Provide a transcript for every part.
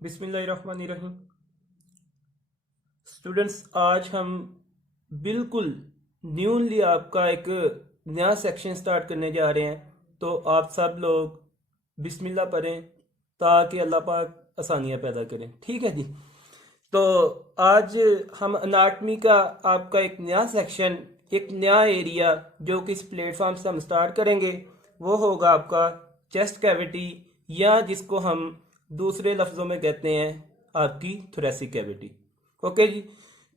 बिस्मिल्लाहिर्रहमानिर्रहीम। स्टूडेंट्स, आज हम बिल्कुल न्यूली आपका एक नया सेक्शन स्टार्ट करने जा रहे हैं। तो आप सब लोग बिस्मिल्लाह पढ़ें ताकि अल्लाह पाक आसानियाँ पैदा करें। ठीक है जी। तो आज हम अनाटमी का आपका एक नया सेक्शन, एक नया एरिया जो कि इस प्लेटफॉर्म से हम स्टार्ट करेंगे वो होगा आपका चेस्ट कैविटी, या जिसको हम दूसरे लफ्ज़ों में कहते हैं आपकी थोरेसिक कैविटी। ओके जी।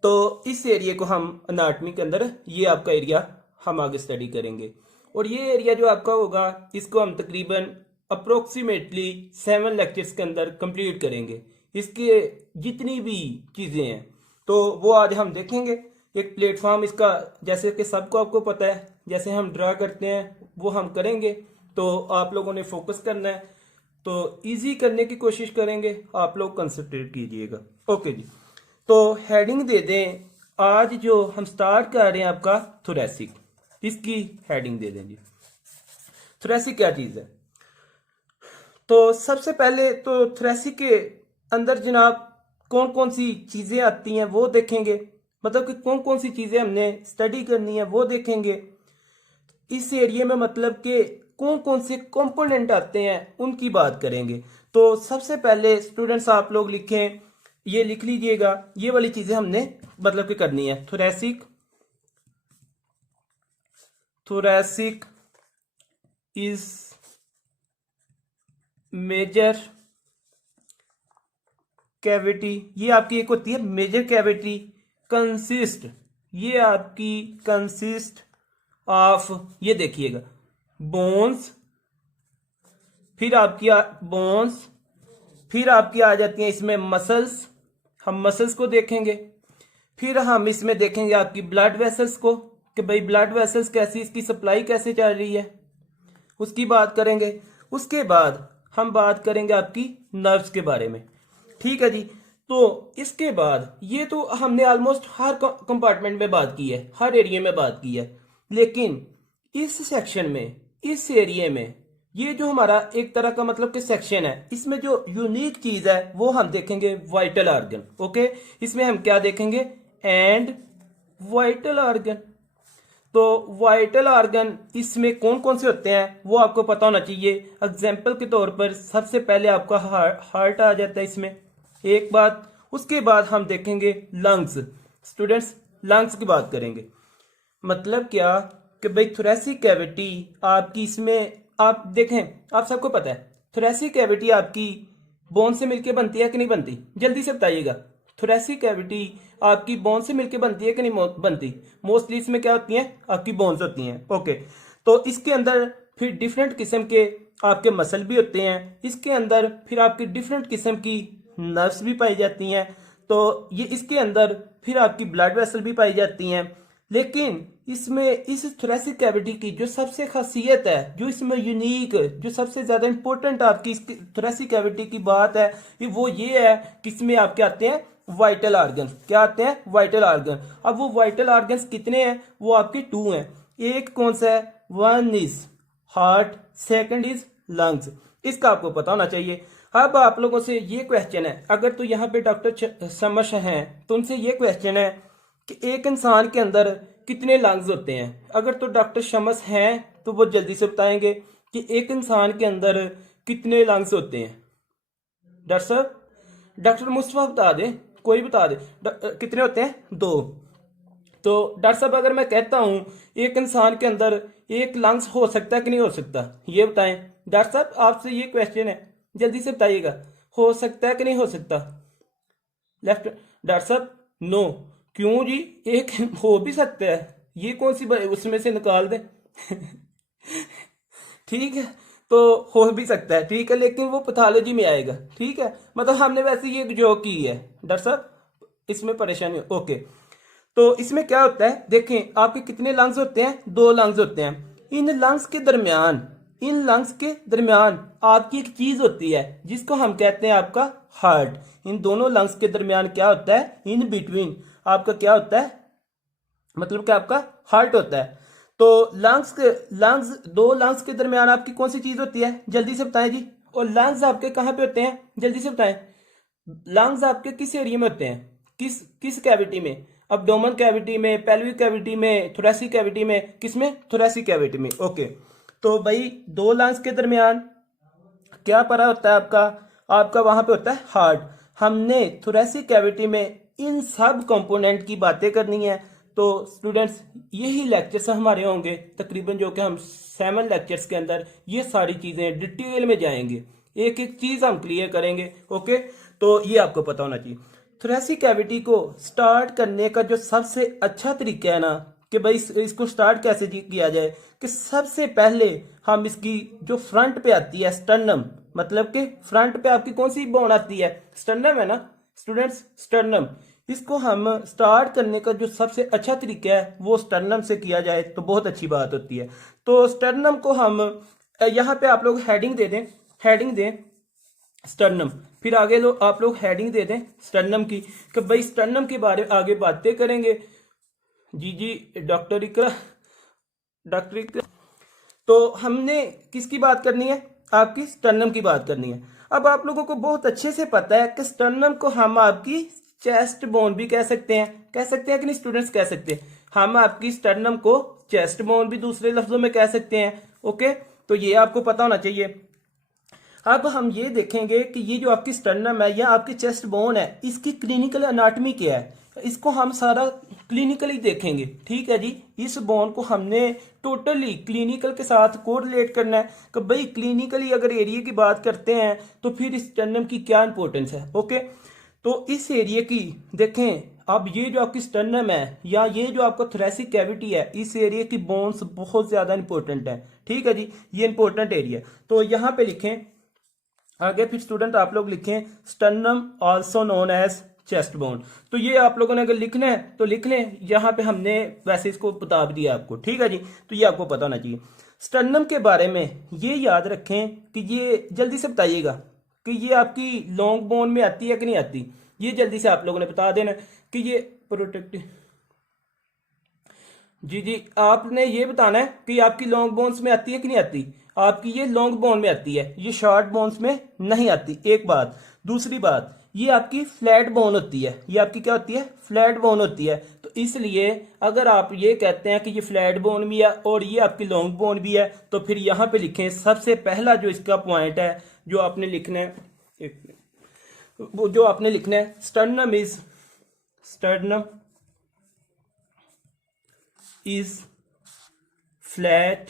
तो इस एरिया को हम अनाटमी के अंदर, ये आपका एरिया हम आगे स्टडी करेंगे। और ये एरिया जो आपका होगा इसको हम तकरीबन अप्रोक्सीमेटली 7 लेक्चर्स के अंदर कंप्लीट करेंगे। इसके जितनी भी चीज़ें हैं तो वो आज हम देखेंगे। एक प्लेटफॉर्म इसका, जैसे कि सबको आपको पता है, जैसे हम ड्रा करते हैं वो हम करेंगे। तो आप लोगों ने फोकस करना है, तो इजी करने की कोशिश करेंगे। आप लोग कंसंट्रेट कीजिएगा। ओके जी। तो हेडिंग दे दें, आज जो हम स्टार्ट कर रहे हैं आपका थोरेसिक, इसकी हेडिंग दे दें जी। थोरेसिक क्या चीज़ है? तो सबसे पहले तो थोरेसिक के अंदर जनाब कौन कौन सी चीज़ें आती हैं वो देखेंगे। मतलब कि कौन कौन सी चीज़ें हमने स्टडी करनी है वो देखेंगे। इस एरिया में मतलब कि कौन कौन से कंपोनेंट आते हैं उनकी बात करेंगे। तो सबसे पहले स्टूडेंट्स आप लोग लिखें, ये लिख लीजिएगा, ये वाली चीज़ें हमने मतलब कि करनी है। Thoracic, thoracic is major cavity. ये आपकी एक होती है मेजर कैविटी। कंसिस्ट, ये आपकी कंसिस्ट ऑफ, ये देखिएगा, बोन्स, फिर आपकी बोन्स, फिर आपकी आ जाती हैं इसमें मसल्स, हम मसल्स को देखेंगे। फिर हम इसमें देखेंगे आपकी ब्लड वेसल्स को, कि भाई ब्लड वेसल्स कैसी, इसकी सप्लाई कैसे चल रही है, उसकी बात करेंगे। उसके बाद हम बात करेंगे आपकी नर्व्स के बारे में। ठीक है जी। तो इसके बाद ये तो हमने ऑलमोस्ट हर कंपार्टमेंट में बात की है, हर एरिया में बात की है। लेकिन इस सेक्शन में, इस एरिया में, ये जो हमारा एक तरह का मतलब कि सेक्शन है, इसमें जो यूनिक चीज है वो हम देखेंगे वाइटल ऑर्गन। ओके, इसमें हम क्या देखेंगे? And vital organ. तो वाइटल ऑर्गन इसमें कौन कौन से होते हैं वो आपको पता होना चाहिए। एग्जाम्पल के तौर पर सबसे पहले आपका हार्ट आ जाता है इसमें, एक बात। उसके बाद हम देखेंगे लंग्स। स्टूडेंट्स, लंग्स की बात करेंगे। मतलब क्या कि भाई थोरेसिक कैविटी आपकी, इसमें आप देखें, आप सबको पता है थोरेसिक कैविटी आपकी बोन से मिलके बनती है कि नहीं बनती? जल्दी से बताइएगा। थोरेसिक कैविटी आपकी बोन से मिलके बनती है कि नहीं बनती? मोस्टली इसमें क्या होती हैं? आपकी बोन्स होती हैं। ओके, तो इसके अंदर फिर डिफरेंट किस्म के आपके मसल भी होते हैं। इसके अंदर फिर आपकी डिफरेंट किस्म की नर्व्स भी पाई जाती हैं। तो ये इसके अंदर फिर आपकी ब्लड वेसल भी पाई जाती हैं। लेकिन इसमें इस थोरेसिक कैविटी की जो सबसे खासियत है, जो इसमें यूनिक, जो सबसे ज्यादा इंपॉर्टेंट आपकी इस थोरेसिक कैविटी की बात है, वो ये है कि इसमें आपके आते हैं वाइटल ऑर्गन्स। क्या आते हैं? Vital organ. अब वो वाइटल ऑर्गन्स कितने हैं? वो आपके 2 हैं। एक कौन सा है? One is heart, second is lungs. इसका आपको पता होना चाहिए। अब आप लोगों से ये क्वेश्चन है, अगर तो यहाँ पे डॉक्टर समश हैं तो उनसे ये क्वेश्चन है कि एक इंसान के अंदर कितने लंग्स होते हैं। अगर तो डॉक्टर शमस हैं तो वो जल्दी से बताएंगे कि एक इंसान के अंदर कितने लंग्स होते हैं। डॉक्टर साहब, डॉक्टर मुस्तफा बता दे, कोई बता दे। कितने होते हैं? 2। तो डॉक्टर साहब, अगर मैं कहता हूं एक इंसान के अंदर एक लंग्स हो सकता है कि नहीं हो सकता, ये बताएं। डॉक्टर साहब, आपसे ये क्वेश्चन है, जल्दी से बताइएगा, हो सकता है कि नहीं हो सकता? लेफ्ट। डॉक्टर साहब, नो। क्यों जी? एक हो भी सकता है, ये कौन सी उसमें से निकाल दे। ठीक है, तो हो भी सकता है, ठीक है, लेकिन वो पैथोलॉजी में आएगा। ठीक है, मतलब हमने वैसे ये जो की है डॉक्टर साहब, इसमें परेशानी। ओके, तो इसमें क्या होता है, देखें आपके कितने लंग्स होते हैं? 2 लंग्स होते हैं। इन लंग्स के दरमियान, इन लंग्स के दरमियान आपकी एक चीज होती है जिसको हम कहते हैं आपका हार्ट। इन दोनों लंग्स के दरमियान क्या होता है? इन बिटवीन आपका क्या होता है? मतलब कि आपका हार्ट होता है। तो लंग्स 2 लंग्स के दरमियान आपकी कौन सी चीज होती है? जल्दी से बताएं जी। और लंग्स आपके कहाँ पे होते हैं? जल्दी से बताएं। लंग्स आपके किस एरिया में होते हैं, किस किस कैविटी में, अब्डोमन कैविटी में, पेल्विक कैविटी में, थोरेसिक कैविटी में, किसमें, थोरेसिक कैविटी में। ओके, तो भाई दो लंग्स के दरमियान क्या पड़ा होता है आपका, आपका वहां पे होता है हार्ट। हमने थोरेसिक कैविटी में इन सब कंपोनेंट की बातें करनी है। तो स्टूडेंट्स यही लेक्चर्स हमारे होंगे तकरीबन, जो कि हम 7 लेक्चर्स के अंदर ये सारी चीजें डिटेल में जाएंगे, एक एक चीज हम क्लियर करेंगे। ओके, तो ये आपको पता होना चाहिए। थोरेसिक कैविटी को स्टार्ट करने का जो सबसे अच्छा तरीका है ना, कि भाई इसको स्टार्ट कैसे किया जाए, कि सबसे पहले हम इसकी जो फ्रंट पे आती है स्टर्नम, मतलब कि फ्रंट पे आपकी कौन सी बोन आती है, स्टर्नम है ना स्टूडेंट्स, स्टर्नम। इसको हम स्टार्ट करने का जो सबसे अच्छा तरीका है वो स्टर्नम से किया जाए तो बहुत अच्छी बात होती है। तो स्टर्नम को हम यहाँ पे आप लोग हेडिंग दे दें, हेडिंग दें स्टर्नम, फिर आगे आप लोग हेडिंग दे दें स्टर्नम की, कि भाई स्टर्नम के बारे में आगे बातें करेंगे। जी जी डॉक्टर इकरा, डॉक्टर इकरा। तो हमने किसकी बात करनी है, आपकी स्टर्नम की बात करनी है। अब आप लोगों को बहुत अच्छे से पता है कि स्टर्नम को हम आपकी चेस्ट बोन भी कह सकते हैं, कह सकते हैं कि नहीं स्टूडेंट्स, कह सकते हैं। हम आपकी स्टर्नम को चेस्ट बोन भी दूसरे लफ्जों में कह सकते हैं। ओके, तो ये आपको पता होना चाहिए। अब हम ये देखेंगे कि ये जो आपकी स्टर्नम है या आपकी चेस्ट बोन है, इसकी क्लिनिकल एनाटॉमी क्या है, इसको हम सारा क्लिनिकली देखेंगे। ठीक है जी, इस बोन को हमने टोटली क्लिनिकल के साथ कोरिलेट करना है कि भाई क्लिनिकली अगर एरिया की बात करते हैं तो फिर इस स्टर्नम की क्या इंपॉर्टेंस है। ओके, तो इस एरिया की देखें, अब ये जो आपकी स्टर्नम है या ये जो आपका थोरेसिक कैविटी है, इस एरिया की बोन्स बहुत ज्यादा इंपॉर्टेंट है। ठीक है जी, ये इंपॉर्टेंट एरिया। तो यहाँ पे लिखें आगे, फिर स्टूडेंट आप लोग लिखें sternum also known as chest bone. तो ये आप लोगों ने अगर लिखना है तो लिख लें, यहाँ पे हमने वैसे इसको बता भी दिया आपको। ठीक है जी, तो ये आपको पता होना चाहिए। स्टर्नम के बारे में ये याद रखें कि ये जल्दी से बताइएगा कि ये आपकी लॉन्ग बोन में आती है कि नहीं आती, ये जल्दी से आप लोगों ने बता देना कि ये प्रोटेक्टिव। जी जी, आपने ये बताना है कि आपकी लॉन्ग बोन्स में आती है कि नहीं आती। आपकी ये लॉन्ग बोन में आती है, ये शॉर्ट बोन्स में नहीं आती, एक बात। दूसरी बात, ये आपकी फ्लैट बोन होती है, ये आपकी क्या होती है, फ्लैट बोन होती है। तो इसलिए अगर आप ये कहते हैं कि ये फ्लैट बोन भी है और ये आपकी लॉन्ग बोन भी है, तो फिर यहाँ पे लिखें सबसे पहला जो इसका पॉइंट है जो आपने लिखना है, वो जो आपने लिखना है, sternum is flat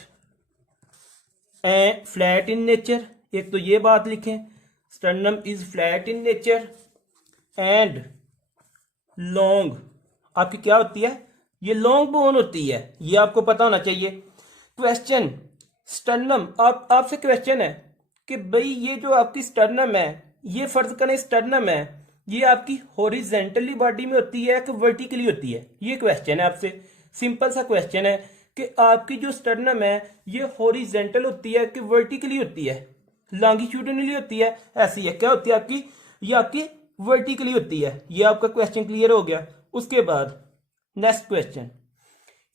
and flat in nature. एक तो ये बात लिखें, sternum is flat in nature and long, आपकी क्या होती है, ये लॉन्ग बोन होती है, ये आपको पता होना चाहिए। क्वेश्चन, स्टर्नम, आपसे क्वेश्चन है कि भाई ये जो आपकी स्टर्नम है, ये फर्ज करें स्टर्नम है, ये आपकी हॉरिजेंटली बॉडी में होती है कि वर्टिकली होती है, ये क्वेश्चन है आपसे। सिंपल सा क्वेश्चन है कि आपकी जो स्टर्नम है ये हॉरिजेंटल होती है कि वर्टिकली होती है, लॉन्गिट्यूडिनली होती है, ऐसी है, क्या होती है आपकी, ये आपकी वर्टिकली होती है। ये आपका क्वेश्चन क्लियर हो गया। उसके बाद नेक्स्ट क्वेश्चन,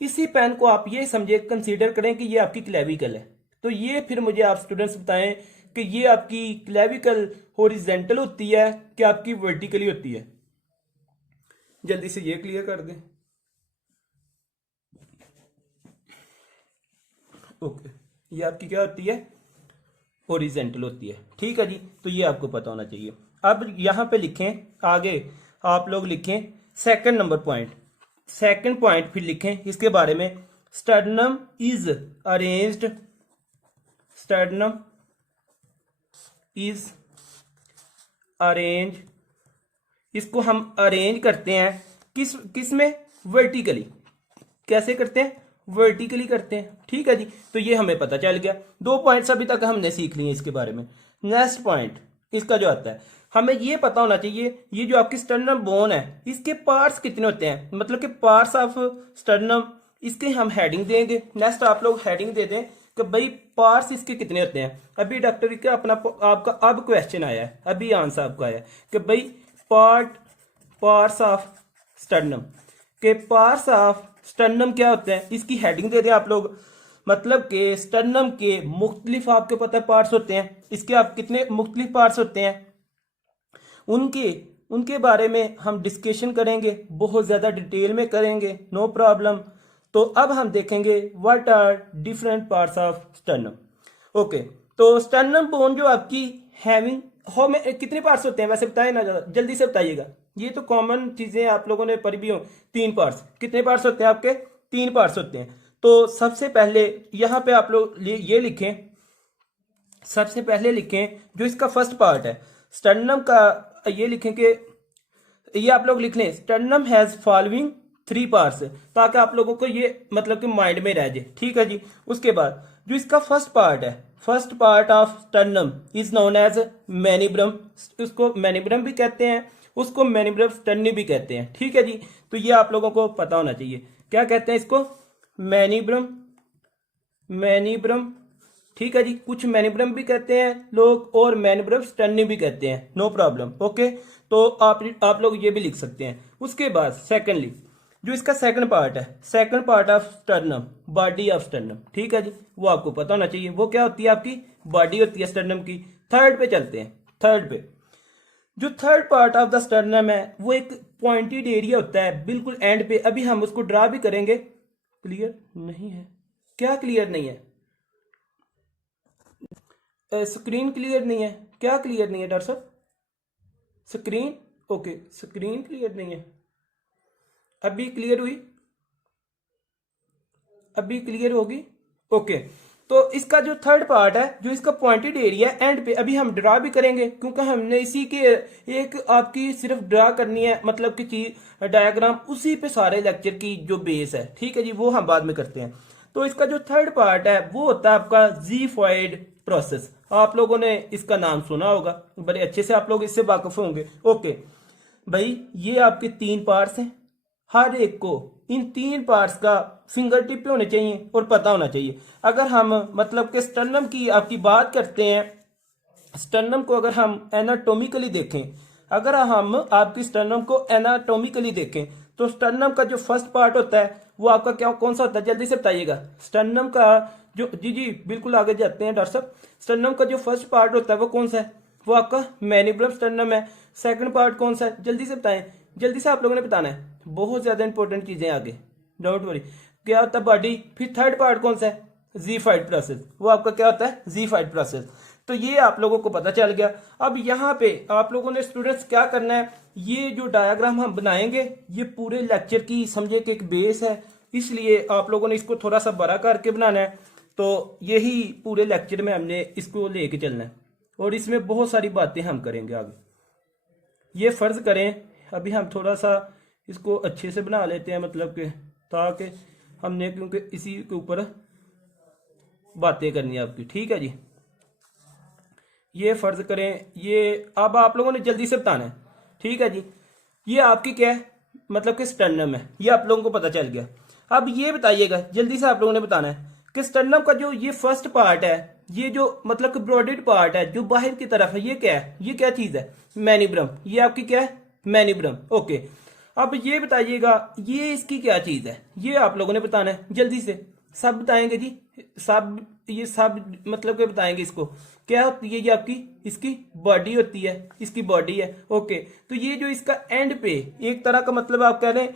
इसी पेन को आप ये समझे, कंसीडर करें कि ये आपकी क्लेविकल है, तो ये फिर मुझे आप स्टूडेंट्स बताएं कि ये आपकी क्लेविकल हॉरिजेंटल होती है कि आपकी वर्टिकली होती है, जल्दी से ये क्लियर कर दें। ओके, ये आपकी क्या होती है, हॉरिजेंटल होती है। ठीक है जी, तो ये आपको पता होना चाहिए। अब यहां पे लिखें आगे, आप लोग लिखें second number point, second point फिर लिखें इसके बारे में, sternum is arranged, sternum is arrange, इसको हम अरेंज करते हैं किस में, वर्टिकली। कैसे करते हैं, वर्टिकली करते हैं। ठीक है जी, तो ये हमें पता चल गया। 2 पॉइंट्स अभी तक हमने सीख लिए इसके बारे में। नेक्स्ट पॉइंट इसका जो आता है, हमें ये पता होना चाहिए ये जो आपकी स्टर्नम बोन है इसके पार्ट्स कितने होते हैं, मतलब कि पार्ट्स ऑफ स्टर्नम, इसके हम हेडिंग देंगे। नेक्स्ट आप लोग हेडिंग दे दें कि भाई पार्ट्स इसके कितने होते हैं। अभी डॉक्टर का अपना आपका अब क्वेश्चन आया है, अभी आंसर आपका आया कि भाई पार्ट्स ऑफ स्टर्नम, के पार्ट्स ऑफ स्टर्नम क्या होते हैं, इसकी हेडिंग दे दें आप लोग। मतलब कि स्टर्नम के मुख्तलिफ आपके पता है पार्ट्स होते हैं, इसके आप कितने मुख्तलिफ पार्ट्स होते हैं, उनके उनके बारे में हम डिस्कशन करेंगे, बहुत ज़्यादा डिटेल में करेंगे, नो प्रॉब्लम। तो अब हम देखेंगे what are different parts of sternum. Okay, तो स्टर्नम बोन जो आपकी हैविंग हो में कितने पार्ट्स होते हैं वैसे बताएं ना, जल्दी से बताइएगा। ये तो कॉमन चीजें आप लोगों ने पढ़ी भी हो। 3 पार्ट्स, कितने पार्ट्स होते हैं आपके? 3 पार्ट्स होते हैं। तो सबसे पहले यहाँ पे आप लोग ये लिखें, सबसे पहले लिखें जो इसका फर्स्ट पार्ट है स्टर्नम का, ये लिखें कि ये आप लोग लिख लें स्टर्नम हैज फॉलोइंग 3 पार्ट्स, ताकि आप लोगों को ये मतलब कि माइंड में रह जाए, ठीक है जी। उसके बाद जो इसका फर्स्ट पार्ट है, first part of sternum is known as manubrium, उसको मैनिब्रम भी कहते हैं, उसको मैनिब्रम स्टर्नी भी कहते हैं, ठीक है जी। तो ये आप लोगों को पता होना चाहिए, क्या कहते हैं इसको? मैनिब्रम, मैनिब्रम, ठीक है जी। कुछ मैनिब्रम भी कहते हैं लोग और मैनिब्रम स्टर्नी भी कहते हैं, नो प्रॉब्लम। ओके, तो आप लोग ये भी लिख सकते हैं। उसके बाद सेकेंडली जो इसका सेकंड पार्ट है, second part of sternum, body of sternum, ठीक है जी, वो आपको पता होना चाहिए। वो क्या होती है? आपकी बॉडी होती है स्टर्नम की। थर्ड पे चलते हैं, थर्ड पे जो third part of the sternum है वो एक पॉइंटेड एरिया होता है बिल्कुल एंड पे। अभी हम उसको ड्रा भी करेंगे। क्लियर नहीं है क्या? क्लियर नहीं है? स्क्रीन क्लियर नहीं है क्या? क्लियर नहीं है डॉक्टर साहब? स्क्रीन ओके, स्क्रीन क्लियर नहीं है। अभी क्लियर हुई? अभी क्लियर होगी? ओके, तो इसका जो थर्ड पार्ट है, जो इसका पॉइंटेड एरिया एंड पे, अभी हम ड्रा भी करेंगे क्योंकि हमने इसी के एक आपकी सिर्फ ड्रा करनी है, मतलब कि चीज डायग्राम, उसी पे सारे लेक्चर की जो बेस है, ठीक है जी, वो हम बाद में करते हैं। तो इसका जो थर्ड पार्ट है वो होता है आपका ज़ीफॉइड प्रोसेस। आप लोगों ने इसका नाम सुना होगा, बड़े अच्छे से आप लोग इससे वाकिफ होंगे। ओके भाई, ये आपके 3 पार्ट्स हैं, हर एक को इन 3 पार्ट्स का फिंगर टिप पे होने चाहिए और पता होना चाहिए। अगर हम मतलब कि स्टर्नम की आपकी बात करते हैं, स्टर्नम को अगर हम एनाटॉमिकली देखें, अगर हम आपकी स्टर्नम को एनाटॉमिकली देखें तो स्टर्नम का जो फर्स्ट पार्ट होता है वो आपका क्या कौन सा होता है? जल्दी से बताइएगा। स्टर्नम का जो, जी जी बिल्कुल आगे जाते हैं डॉक्टर साहब। स्टर्नम का जो फर्स्ट पार्ट होता है वो कौन सा है? वो आपका मैनिब्रम स्टर्नम है। सेकंड पार्ट कौन सा है? जल्दी से बताएं, जल्दी से आप लोगों ने बताना है, बहुत ज्यादा इंपॉर्टेंट चीजें आगे, डोंट वरी। क्या होता है? बॉडी। फिर थर्ड पार्ट कौन सा है? ज़ीफाइड प्रोसेस, वो आपका क्या होता है? ज़ीफाइड प्रोसेस। तो ये आप लोगों को पता चल गया। अब यहाँ पे आप लोगों ने स्टूडेंट्स क्या करना है, ये जो डायग्राम हम बनाएंगे ये पूरे लेक्चर की समझे कि एक बेस है, इसलिए आप लोगों ने इसको थोड़ा सा बड़ा करके बनाना है। तो यही पूरे लेक्चर में हमने इसको लेके चलना है और इसमें बहुत सारी बातें हम करेंगे आगे। ये फर्ज करें अभी हम थोड़ा सा इसको अच्छे से बना लेते हैं, मतलब कि ताकि हमने, क्योंकि इसी के ऊपर बातें करनी है आपकी, ठीक है जी। ये फर्ज करें, ये अब आप लोगों ने जल्दी से बताना है, ठीक है जी। ये आपकी क्या है? मतलब कि स्टर्नम है, ये आप लोगों को पता चल गया। अब ये बताइएगा, जल्दी से आप लोगों ने बताना है कि स्टर्नम का जो ये फर्स्ट पार्ट है, ये जो मतलब कि ब्रॉडेड पार्ट है जो बाहर की तरफ है, ये क्या है? ये क्या चीज है? मैनिब्रम। ये आपकी क्या है? मैनिब्रम। ओके, अब ये बताइएगा ये इसकी क्या चीज है? ये आप लोगों ने बताना है, जल्दी से सब बताएंगे जी, सब ये सब मतलब के बताएंगे इसको। क्या होती है? ये आपकी इसकी बॉडी होती है, इसकी बॉडी है। ओके, तो ये जो इसका एंड पे एक तरह का मतलब आप कह रहे हैं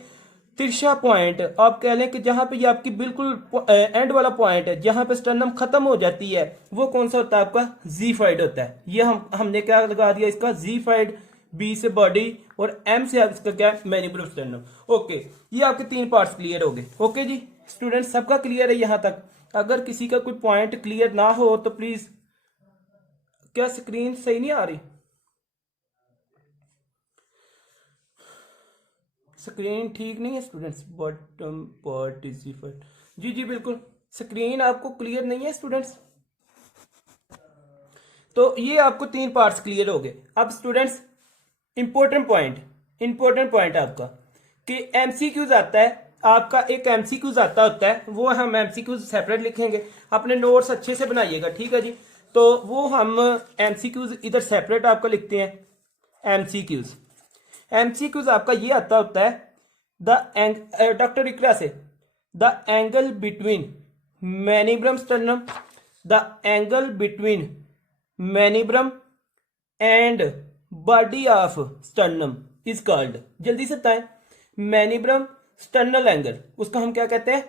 तिरछा पॉइंट, आप कह लें कि जहां पे ये आपकी बिल्कुल एंड वाला पॉइंट है, जहां पे स्टर्नम खत्म हो जाती है, वो कौन सा होता है? आपका ज़ीफाइड होता है। ये हमने क्या लगा दिया इसका? ज़ीफाइड। बी से बॉडी और एम से आप इसका क्या? Manubrium sternum. ओके, ये आपके 3 पार्ट्स क्लियर हो गए। ओके जी स्टूडेंट, सबका क्लियर है यहां तक? अगर किसी का कोई पॉइंट क्लियर ना हो तो प्लीज, क्या स्क्रीन सही नहीं आ रही? स्क्रीन ठीक नहीं है students? Bottom part is different. जी जी बिल्कुल, स्क्रीन आपको क्लियर नहीं है स्टूडेंट्स? तो ये आपको 3 पार्ट्स क्लियर हो गए। अब students important point, important point आपका कि एमसीक्यूज आता है आपका, एक एमसीक्यूज आता होता है, वो हम एमसीक्यूज सेपरेट लिखेंगे, अपने नोट्स अच्छे से बनाइएगा, ठीक है जी। तो वो हम एमसीक्यूज इधर सेपरेट आपका लिखते हैं। एमसीक्यूज, एमसीक्यूज आपका ये आता होता है द डॉक्टर इकरा से, the angle between manubrium sternum, the angle between manubrium and body of sternum is called, जल्दी से बताएं। मैनिब्रम स्टर्नल एंगल, उसका हम क्या कहते हैं,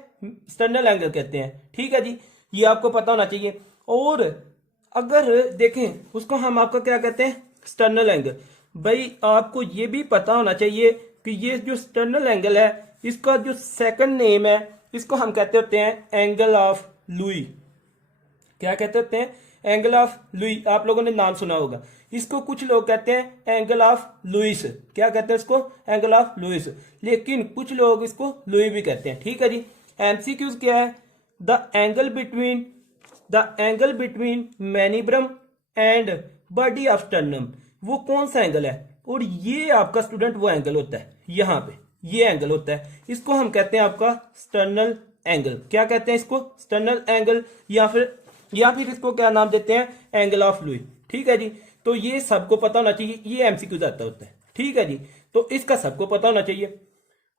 स्टर्नल एंगल कहते हैं। ठीक है जी, ये आपको पता होना चाहिए। और अगर देखें उसको हम आपका क्या कहते हैं, स्टर्नल एंगल। भाई आपको ये भी पता होना चाहिए कि ये जो स्टर्नल एंगल है इसका जो सेकंड नेम है इसको हम कहते होते हैं एंगल ऑफ लुई। क्या कहते होते हैं, एंगल ऑफ लुई। आप लोगों ने नाम सुना होगा। इसको कुछ लोग कहते हैं एंगल ऑफ लुइस। क्या कहते हैं इसको, एंगल ऑफ लुइस। लेकिन कुछ लोग इसको लुई भी कहते हैं। ठीक है जी। एमसीक्यूज क्या है, the angle between manubrium and body of sternum, वो कौन सा एंगल है। और ये आपका स्टूडेंट वो एंगल होता है, यहाँ पे ये एंगल होता है, इसको हम कहते हैं आपका स्टर्नल एंगल। क्या कहते हैं इसको, स्टर्नल एंगल, या फिर इसको क्या नाम देते हैं, एंगल ऑफ लुई। ठीक है जी। तो ये सबको पता होना चाहिए, ये एमसीक्यू आता होता है। ठीक है जी, तो इसका सबको पता होना चाहिए।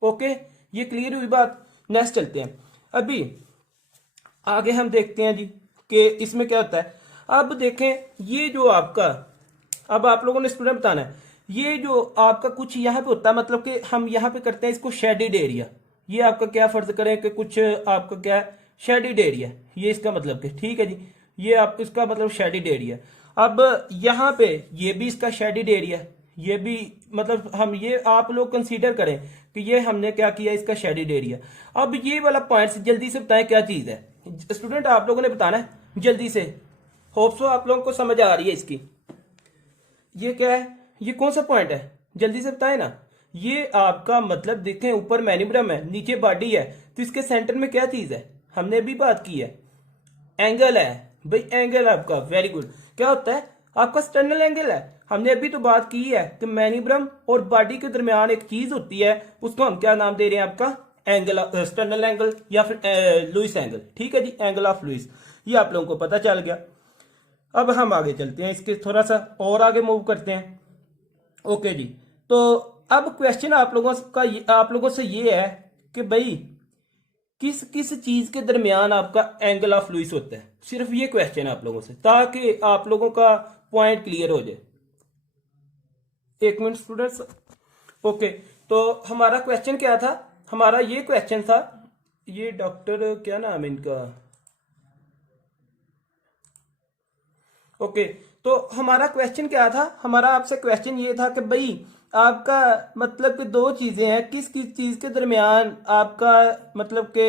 ओके, ये क्लियर हुई बात। नेक्स्ट चलते हैं। अभी आगे हम देखते हैं जी कि इसमें क्या होता है। अब देखें ये जो आपका, अब आप लोगों ने स्टूडेंट बताना है, ये जो आपका कुछ यहाँ पे होता है, मतलब कि हम यहाँ पे करते हैं इसको शेडिड एरिया। ये आपका क्या फर्ज करें कि कुछ आपका क्या है, शेडिड एरिया, ये इसका मतलब कि। ठीक है जी, ये आप इसका मतलब शेडिड एरिया। अब यहाँ पे ये भी इसका शेडिड एरिया, ये भी मतलब हम ये आप लोग कंसीडर करें कि ये हमने क्या किया, इसका शेडिड एरिया। अब ये वाला पॉइंट जल्दी से बताएं क्या चीज है। स्टूडेंट आप लोगों ने बताना है जल्दी से, होप सो आप लोगों को समझ आ रही है इसकी। ये क्या है, ये कौन सा पॉइंट है, जल्दी से बताए ना। ये आपका मतलब देखें, ऊपर मैनिब्रम है, नीचे बॉडी है, तो इसके सेंटर में क्या चीज है, हमने अभी बात की है, एंगल है। भाई एंगल आपका, वेरी गुड, क्या होता है आपका, स्टर्नल एंगल है। हमने अभी तो बात की है कि मैनिब्रम और बॉडी के दरमियान एक चीज होती है, उसको हम क्या नाम दे रहे हैं, आपका एंगल, स्टर्नल एंगल या फिर लुइस एंगल। ठीक है जी, एंगल ऑफ लुइस, ये आप लोगों को पता चल गया। अब हम आगे चलते हैं, इसके थोड़ा सा और आगे मूव करते हैं। ओके जी, तो अब क्वेश्चन आप लोगों से ये है कि भाई किस किस चीज के दरमियान आपका एंगल ऑफ लुइस होता है। सिर्फ ये क्वेश्चन है आप लोगों से, ताकि आप लोगों का पॉइंट क्लियर हो जाए। एक मिनट स्टूडेंट्स। ओके, तो हमारा क्वेश्चन क्या था, हमारा ये क्वेश्चन था, ये डॉक्टर क्या नाम है इनका, ओके, तो हमारा क्वेश्चन क्या था, हमारा आपसे क्वेश्चन ये था कि भाई आपका मतलब कि दो चीजें हैं, किस किस चीज के दरमियान आपका मतलब कि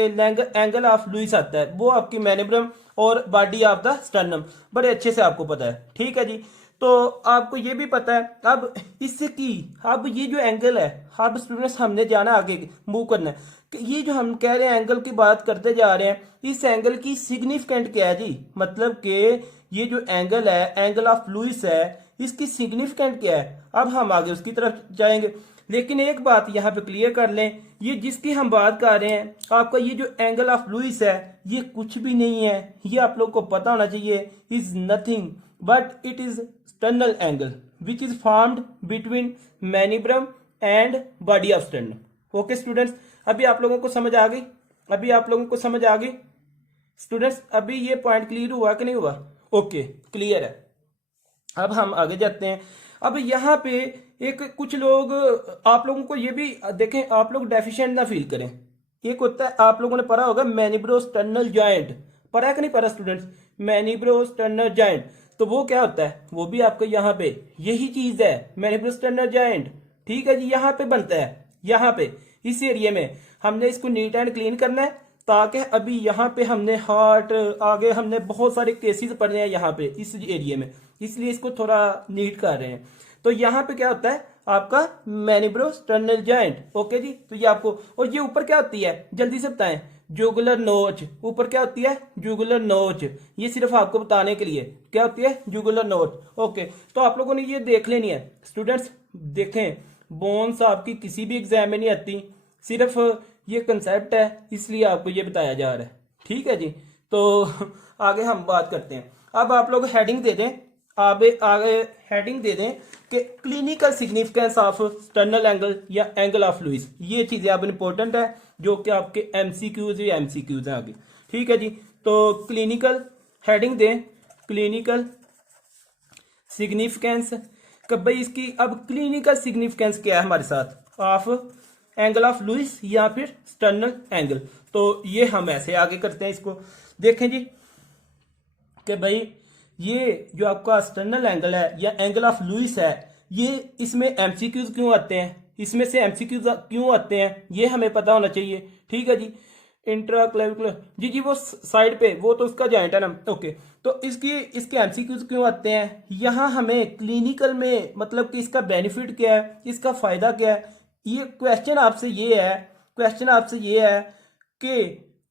एंगल ऑफ लुइस आता है, वो आपकी मैनिब्रम और बॉडी ऑफ द स्टर्नम। बड़े अच्छे से आपको पता है। ठीक है जी, तो आपको ये भी पता है। अब इससे की अब ये जो एंगल है, अब स्टूडेंट्स हमने जाना आगे मूव करना है कि ये जो हम कह रहे हैं एंगल की बात करते जा रहे हैं, इस एंगल की सिग्निफिकेंट क्या है जी, मतलब कि ये जो एंगल है, एंगल ऑफ लुइस है, इसकी सिग्निफिकेंट क्या है। अब हम आगे उसकी तरफ जाएंगे, लेकिन एक बात यहाँ पे क्लियर कर लें, ये जिसकी हम बात कर रहे हैं, आपका ये जो एंगल ऑफ लुइस है, ये कुछ भी नहीं है, ये आप लोग को पता होना चाहिए, is nothing but it is sternal angle which is formed between manubrium and body of sternum. Okay students, अभी आप लोगों को समझ आ गई, अभी आप लोगों को समझ आ गई स्टूडेंट्स, अभी ये पॉइंट क्लियर हुआ कि नहीं हुआ। ओके, क्लियर है। अब हम आगे जाते हैं। अब यहाँ पे एक कुछ लोग, आप लोगों को ये भी देखें, आप लोग डेफिशिएंट ना फील करें। एक होता है, आप लोगों ने पढ़ा होगा मैनिब्रोस्टर्नल जॉइंट, पढ़ा है कि नहीं पढ़ा स्टूडेंट्स, मैनिब्रोस्टर्नल जॉइंट, तो वो क्या होता है, वो भी आपका यहाँ पे यही चीज है, मैनिब्रोस्टर्नल जॉइंट। ठीक है जी, यहाँ पे बनता है, यहाँ पे इस एरिया में हमने इसको नीट एंड क्लीन करना है, ताकि अभी यहाँ पे हमने हार्ट, आगे हमने बहुत सारे केसेस पढ़ने हैं यहाँ पे इस एरिया में, इसलिए इसको थोड़ा नीट कर रहे हैं। तो यहाँ पे क्या होता है आपका मैनिब्रोस्टर्नल जॉइंट। ओके जी, तो ये आपको, और ये ऊपर क्या होती है जल्दी से बताएं, जुगुलर नोच। ऊपर क्या होती है, जुगुलर नोच, ये सिर्फ आपको बताने के लिए क्या होती है, जुगुलर नोच। ओके, तो आप लोगों ने ये देख लेनी है स्टूडेंट्स। देखें, बोन्स आपकी किसी भी एग्जाम में नहीं आती, सिर्फ ये कंसेप्ट है, इसलिए आपको ये बताया जा रहा है। ठीक है जी, तो आगे हम बात करते हैं। अब आप लोग हेडिंग दे दें, आगे हेडिंग दे दें कि clinical significance of sternal angle या एंगल ऑफ लुइस। ये चीजें अब इंपॉर्टेंट है, जो कि आपके एमसीक्यूज या एमसीक्यूज हैं आगे। ठीक है जी, तो क्लिनिकल हेडिंग दें, क्लिनिकल सिग्निफिकेंस, कि भाई इसकी अब क्लिनिकल सिग्निफिकेंस क्या है हमारे साथ ऑफ एंगल ऑफ लुइस या फिर स्टर्नल एंगल। तो ये हम ऐसे आगे करते हैं इसको। देखें जी कि भाई ये जो आपका स्टर्नल एंगल है या एंगल ऑफ लुइस है, ये इसमें एमसीक्यूज क्यों आते हैं, इसमें से एमसीक्यूज क्यों आते हैं, ये हमें पता होना चाहिए। ठीक है जी। इंट्राक्लेविकुलर जी वो साइड पे वो तो उसका जॉइंट है ना। ओके, तो इसके एमसीक्यूज क्यों आते हैं, यहाँ हमें क्लिनिकल में मतलब कि इसका बेनिफिट क्या है, इसका फायदा क्या है, ये क्वेश्चन आपसे ये है कि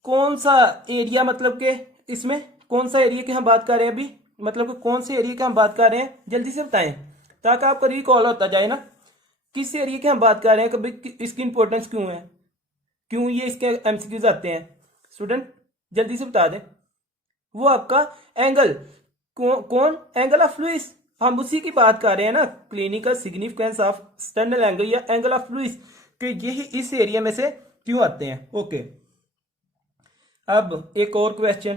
कौन सा एरिया, मतलब कि इसमें कौन सा एरिया की हम बात कर रहे हैं अभी, मतलब कि कौन से एरिया की हम बात कर रहे हैं, जल्दी से बताएं ताकि आपका रिकॉल होता जाए ना, किस एरिया की हम बात कर रहे हैं, कभी इसकी इंपॉर्टेंस क्यों है, क्यों ये इसके एमसीक्यूज आते हैं। स्टूडेंट जल्दी से बता दें। वो आपका एंगल कौन एंगल ऑफ लुइस, हम उसी की बात कर रहे हैं ना, clinical significance of sternal angle या एंगल ऑफ लुइस, कि यही इस एरिया में से क्यों आते हैं। ओके, अब एक और क्वेश्चन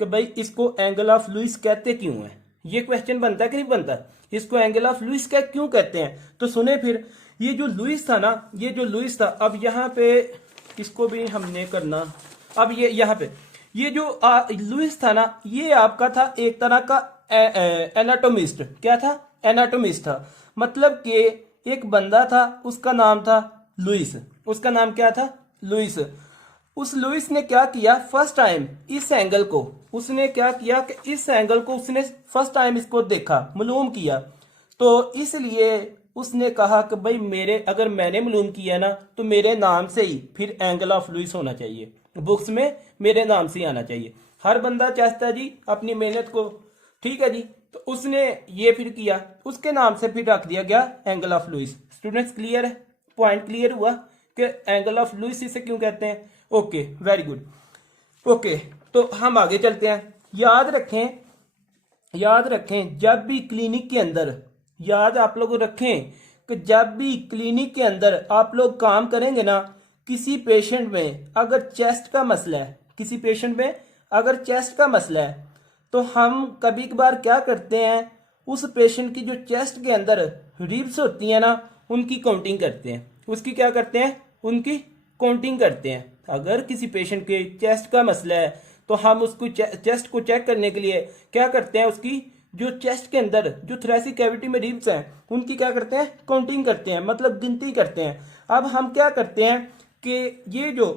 कि भाई इसको एंगल ऑफ लुइस कहते क्यों है, ये क्वेश्चन बनता है कि नहीं बनता, इसको एंगल ऑफ लुइस क्या क्यों कहते हैं। तो सुने फिर, ये जो लुइस था ना, ये जो लुइस था, अब यहाँ पे इसको भी हमने करना, अब ये यहाँ पे ये जो लुइस था ना, ये आपका था एक तरह का एनाटोमिस्ट। क्या था, एनाटोमिस्ट था, मतलब कि एक बंदा था उसका नाम था लुइस, उसका नाम क्या था, लुइस। उस लुइस ने क्या किया, फर्स्ट टाइम इस एंगल को उसने क्या किया कि इस एंगल को उसने फर्स्ट टाइम इसको देखा, मालूम किया, तो इसलिए उसने कहा कि भाई अगर मैंने मालूम किया ना तो मेरे नाम से ही फिर एंगल ऑफ लुइस होना चाहिए, बुक्स में मेरे नाम से ही आना चाहिए। हर बंदा चाहता है जी अपनी मेहनत को, ठीक है जी, तो उसने ये फिर किया, उसके नाम से फिर रख दिया गया angle of Louis. Students clear है, पॉइंट क्लियर हुआ कि एंगल ऑफ लुइस इसे क्यों कहते हैं। Okay, very good. ओके, तो हम आगे चलते हैं। याद रखें जब भी क्लिनिक के अंदर, याद आप लोग रखें कि जब भी क्लिनिक के अंदर आप लोग काम करेंगे ना, किसी पेशेंट में अगर चेस्ट का मसला है, किसी पेशेंट में अगर चेस्ट का मसला है, तो हम कभी कभार क्या करते हैं, उस पेशेंट की जो चेस्ट के अंदर रिब्स होती हैं ना, उनकी काउंटिंग करते हैं, उसकी क्या करते हैं, उनकी काउंटिंग करते हैं। अगर किसी पेशेंट के चेस्ट का मसला है तो हम उसको चेस्ट को चेक करने के लिए क्या करते हैं, उसकी जो चेस्ट के अंदर जो थोरेसिक कैविटी में रिब्स हैं उनकी क्या करते हैं, काउंटिंग करते हैं, मतलब गिनती करते हैं। अब हम क्या करते हैं कि ये जो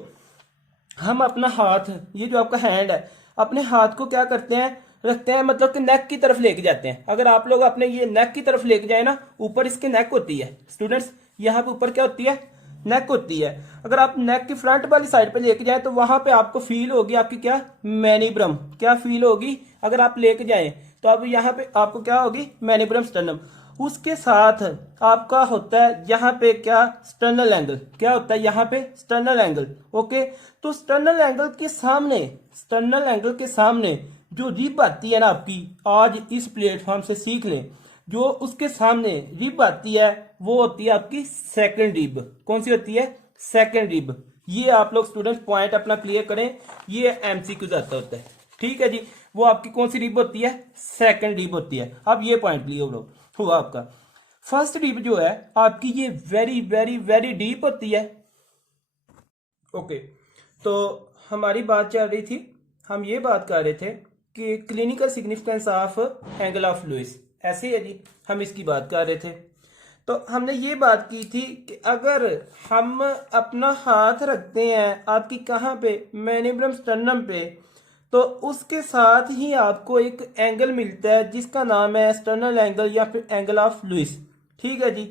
हम अपना हाथ, ये जो आपका हैंड है, अपने हाथ को क्या करते हैं, रखते हैं, मतलब कि नेक की तरफ लेके जाते हैं। अगर आप लोग अपने ये नेक की तरफ लेके जाए ना, ऊपर इसके नेक होती है स्टूडेंट्स, यहाँ पे ऊपर क्या होती है, नेक होती है। अगर आप नेक की फ्रंट वाली साइड पे लेके जाएं तो वहां पे आपको फील होगी आपकी क्या, मैनिब्रम, क्या फील होगी, अगर आप लेके जाएं तो अब यहाँ पे आपको क्या होगी, मैनिब्रम स्टर्नम। उसके साथ आपका होता है यहाँ पे क्या, स्टर्नल एंगल, क्या होता है यहाँ पे, स्टर्नल एंगल। ओके, तो स्टर्नल एंगल के सामने जो रिब आती है ना आपकी, आज इस प्लेटफॉर्म से सीख लें, जो उसके सामने रिब आती है वो होती है आपकी सेकंड रिब। कौन सी होती है, सेकंड रिब। ये आप लोग स्टूडेंट पॉइंट अपना क्लियर करें, ये एमसीक्यू आता होता है। ठीक है जी, वो आपकी कौन सी रिब होती है, सेकंड रिब होती है। अब ये पॉइंट क्लियर हुआ आपका। फर्स्ट रिब जो है आपकी ये वेरी वेरी वेरी डीप होती है। ओके, तो हमारी बात चल रही थी, हम ये बात कर रहे थे कि clinical significance of angle of Louis, ऐसे है जी, हम इसकी बात कर रहे थे। तो हमने ये बात की थी कि अगर हम अपना हाथ रखते हैं आपकी कहाँ पे, मैनिब्रम स्टर्नम पे, तो उसके साथ ही आपको एक एंगल मिलता है जिसका नाम है स्टर्नल एंगल या फिर एंगल ऑफ लुइस। ठीक है जी,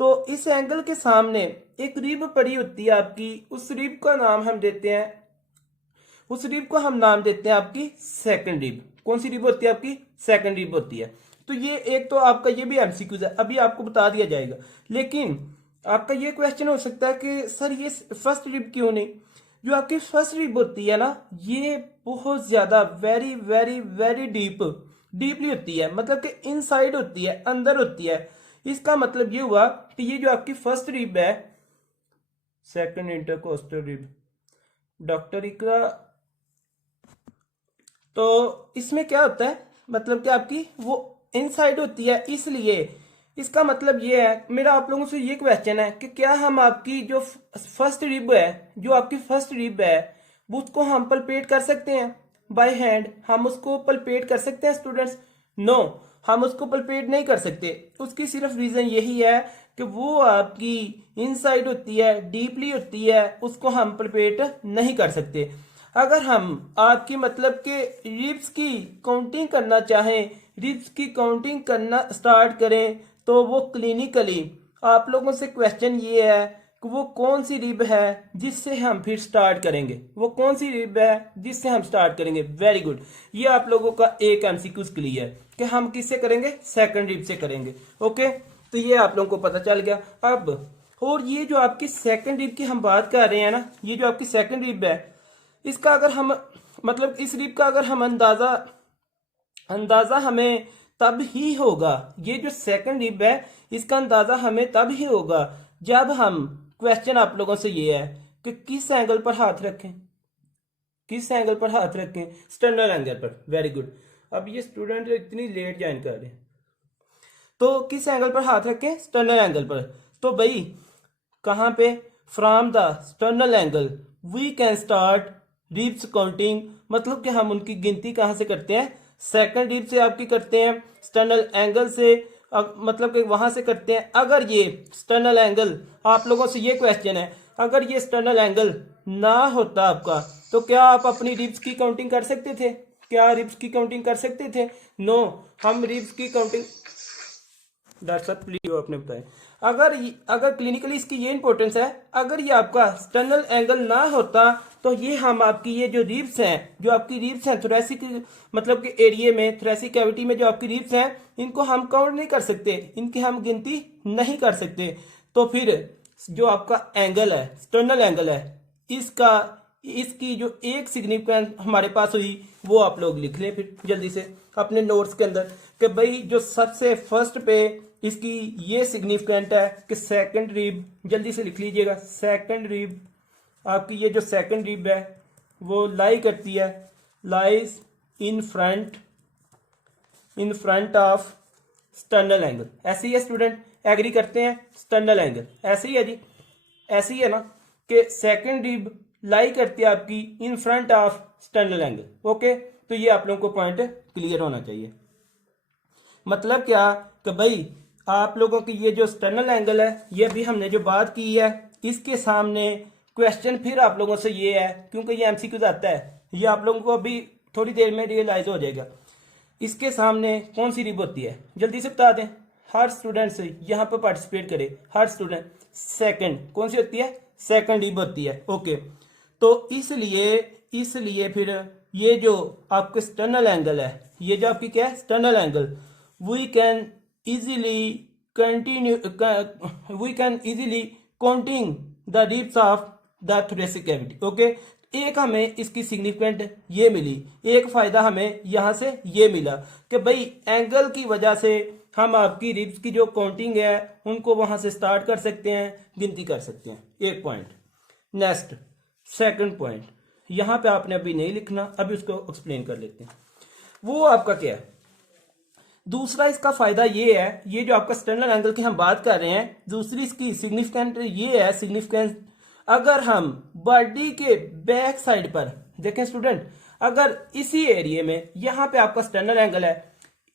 तो इस एंगल के सामने एक रिब पड़ी होती है आपकी, उस रिब का नाम हम देते हैं, उस रिब को हम नाम देते हैं आपकी सेकंड रिब। कौन सी रिब होती है आपकी, सेकंड रिब होती है। तो ये एक तो आपका ये भी एमसीक्यूज है, अभी आपको बता दिया जाएगा। लेकिन आपका ये क्वेश्चन हो सकता है कि सर ये फर्स्ट रिब क्यों नहीं, जो आपकी फर्स्ट रिब होती है ना, ये बहुत ज्यादा वेरी वेरी वेरी डीपली होती है, मतलब कि इनसाइड होती है, अंदर होती है। इसका मतलब ये हुआ कि ये जो आपकी फर्स्ट रिब है, सेकंड इंटरकोस्टल रिब, डॉक्टर इकरा, तो इसमें क्या होता है, मतलब कि आपकी वो इनसाइड होती है, इसलिए इसका मतलब ये है, मेरा आप लोगों से ये क्वेश्चन है कि क्या हम आपकी जो फर्स्ट रिब है, जो आपकी फर्स्ट रिब है, उसको हम पल्पेट कर सकते हैं बाय हैंड? हम उसको पल्पेट कर सकते हैं स्टूडेंट्स? नो, हम उसको पल्पेट नहीं कर सकते। उसकी सिर्फ रीजन यही है कि वो आपकी इनसाइड होती है, डीपली होती है, उसको हम पल्पेट नहीं कर सकते। अगर हम आपकी मतलब के रिब्स की काउंटिंग करना चाहें, रिब्स की काउंटिंग करना स्टार्ट करें, तो वो क्लिनिकली आप लोगों से क्वेश्चन ये है कि वो कौन सी रिब है जिससे हम फिर स्टार्ट करेंगे, वो कौन सी रिब है जिससे हम स्टार्ट करेंगे। वेरी गुड, ये आप लोगों का एक एमसीक्यूज क्लियर है कि हम किससे करेंगे, सेकंड रिब से करेंगे। ओके, तो ये आप लोगों को पता चल गया। अब और ये जो आपकी सेकंड रिब की हम बात कर रहे हैं ना, ये जो आपकी सेकंड रिब है, इसका अगर हम मतलब इस रिब का अगर हम अंदाजा हमें तब ही होगा, ये जो सेकंड रिब है इसका अंदाजा हमें तब ही होगा जब हम, क्वेश्चन आप लोगों से ये है कि किस एंगल पर हाथ रखें, किस एंगल पर हाथ रखें, स्टर्नल एंगल पर। Very good. अब ये स्टूडेंट इतनी लेट ज्वाइन कर रहे हैं, तो किस एंगल पर हाथ रखें, स्टर्नल एंगल पर। तो भाई कहां पे, from the sternal angle we can start ribs counting, मतलब कि हम उनकी गिनती कहां से करते हैं, सेकंड रिब से आपकी करते हैं, स्टर्नल एंगल से, मतलब कि वहां से करते हैं। अगर ये स्टर्नल एंगल, आप लोगों से ये क्वेश्चन है, अगर ये स्टर्नल एंगल ना होता आपका, तो क्या आप अपनी रिब्स की काउंटिंग कर सकते थे? क्या रिब्स की काउंटिंग कर सकते थे? नो, हम रिब्स की काउंटिंग, डॉक्टर साहब प्लीज आपने बताया, अगर क्लिनिकली इसकी ये इंपॉर्टेंस है, अगर ये आपका स्टर्नल एंगल ना होता तो ये हम आपकी ये जो रिब्स हैं, जो आपकी रिब्स हैं थोरेसिक मतलब कि एरिया में, थोरेसिक कैविटी में जो आपकी रिब्स हैं, इनको हम काउंट नहीं कर सकते, इनकी हम गिनती नहीं कर सकते। तो फिर जो आपका एंगल है, स्टर्नल एंगल है, इसका इसकी जो एक सिग्निफिकेंस हमारे पास हुई वो आप लोग लिख लें फिर जल्दी से अपने नोट्स के अंदर कि भाई जो सबसे फर्स्ट पे इसकी ये सिग्निफिकेंट है कि सेकंड रिब, जल्दी से लिख लीजिएगा, सेकंड रिब आपकी ये जो सेकंड रिब है वो लाई करती है, lies in front of sternal angle. ऐसे ही है स्टूडेंट, एग्री करते हैं, स्टर्नल एंगल ऐसे ही है जी, ऐसे ही है ना कि सेकंड रिब लाई करती है आपकी in front of sternal angle. Okay, तो ये आप लोगों को पॉइंट क्लियर होना चाहिए। मतलब क्या कि भाई आप लोगों की ये जो स्टर्नल एंगल है, ये भी हमने जो बात की है, इसके सामने क्वेश्चन फिर आप लोगों से ये है, क्योंकि ये एमसीक्यूज आता है, ये आप लोगों को अभी थोड़ी देर में रियलाइज हो जाएगा। इसके सामने कौन सी रिब होती है, जल्दी से बता दें, हर स्टूडेंट से यहाँ पर पार्टिसिपेट करे, हर स्टूडेंट। सेकंड कौन सी होती है, सेकंड रिब होती है। ओके, तो इसलिए फिर ये जो आपके स्टर्नल एंगल है, ये जो आपकी क्या है, sternal angle, we can easily counting the ribs of the thoracic cavity. Okay, एक हमें इसकी सिग्निफिकेंट ये मिली, एक फायदा हमें यहां से ये मिला कि भाई एंगल की वजह से हम आपकी रिब्स की जो काउंटिंग है उनको वहां से स्टार्ट कर सकते हैं, गिनती कर सकते हैं। एक पॉइंट। नेक्स्ट सेकंड पॉइंट, यहां पे आपने अभी नहीं लिखना, अभी उसको एक्सप्लेन कर लेते हैं। वो आपका क्या है, दूसरा इसका फायदा ये है, ये जो आपका स्टर्नल एंगल की हम बात कर रहे हैं, दूसरी इसकी सिग्निफिकेंट ये है, सिग्निफिकेंस, अगर हम बॉडी के बैक साइड पर देखें स्टूडेंट, अगर इसी एरिया में यहां पे आपका स्टर्नल एंगल है,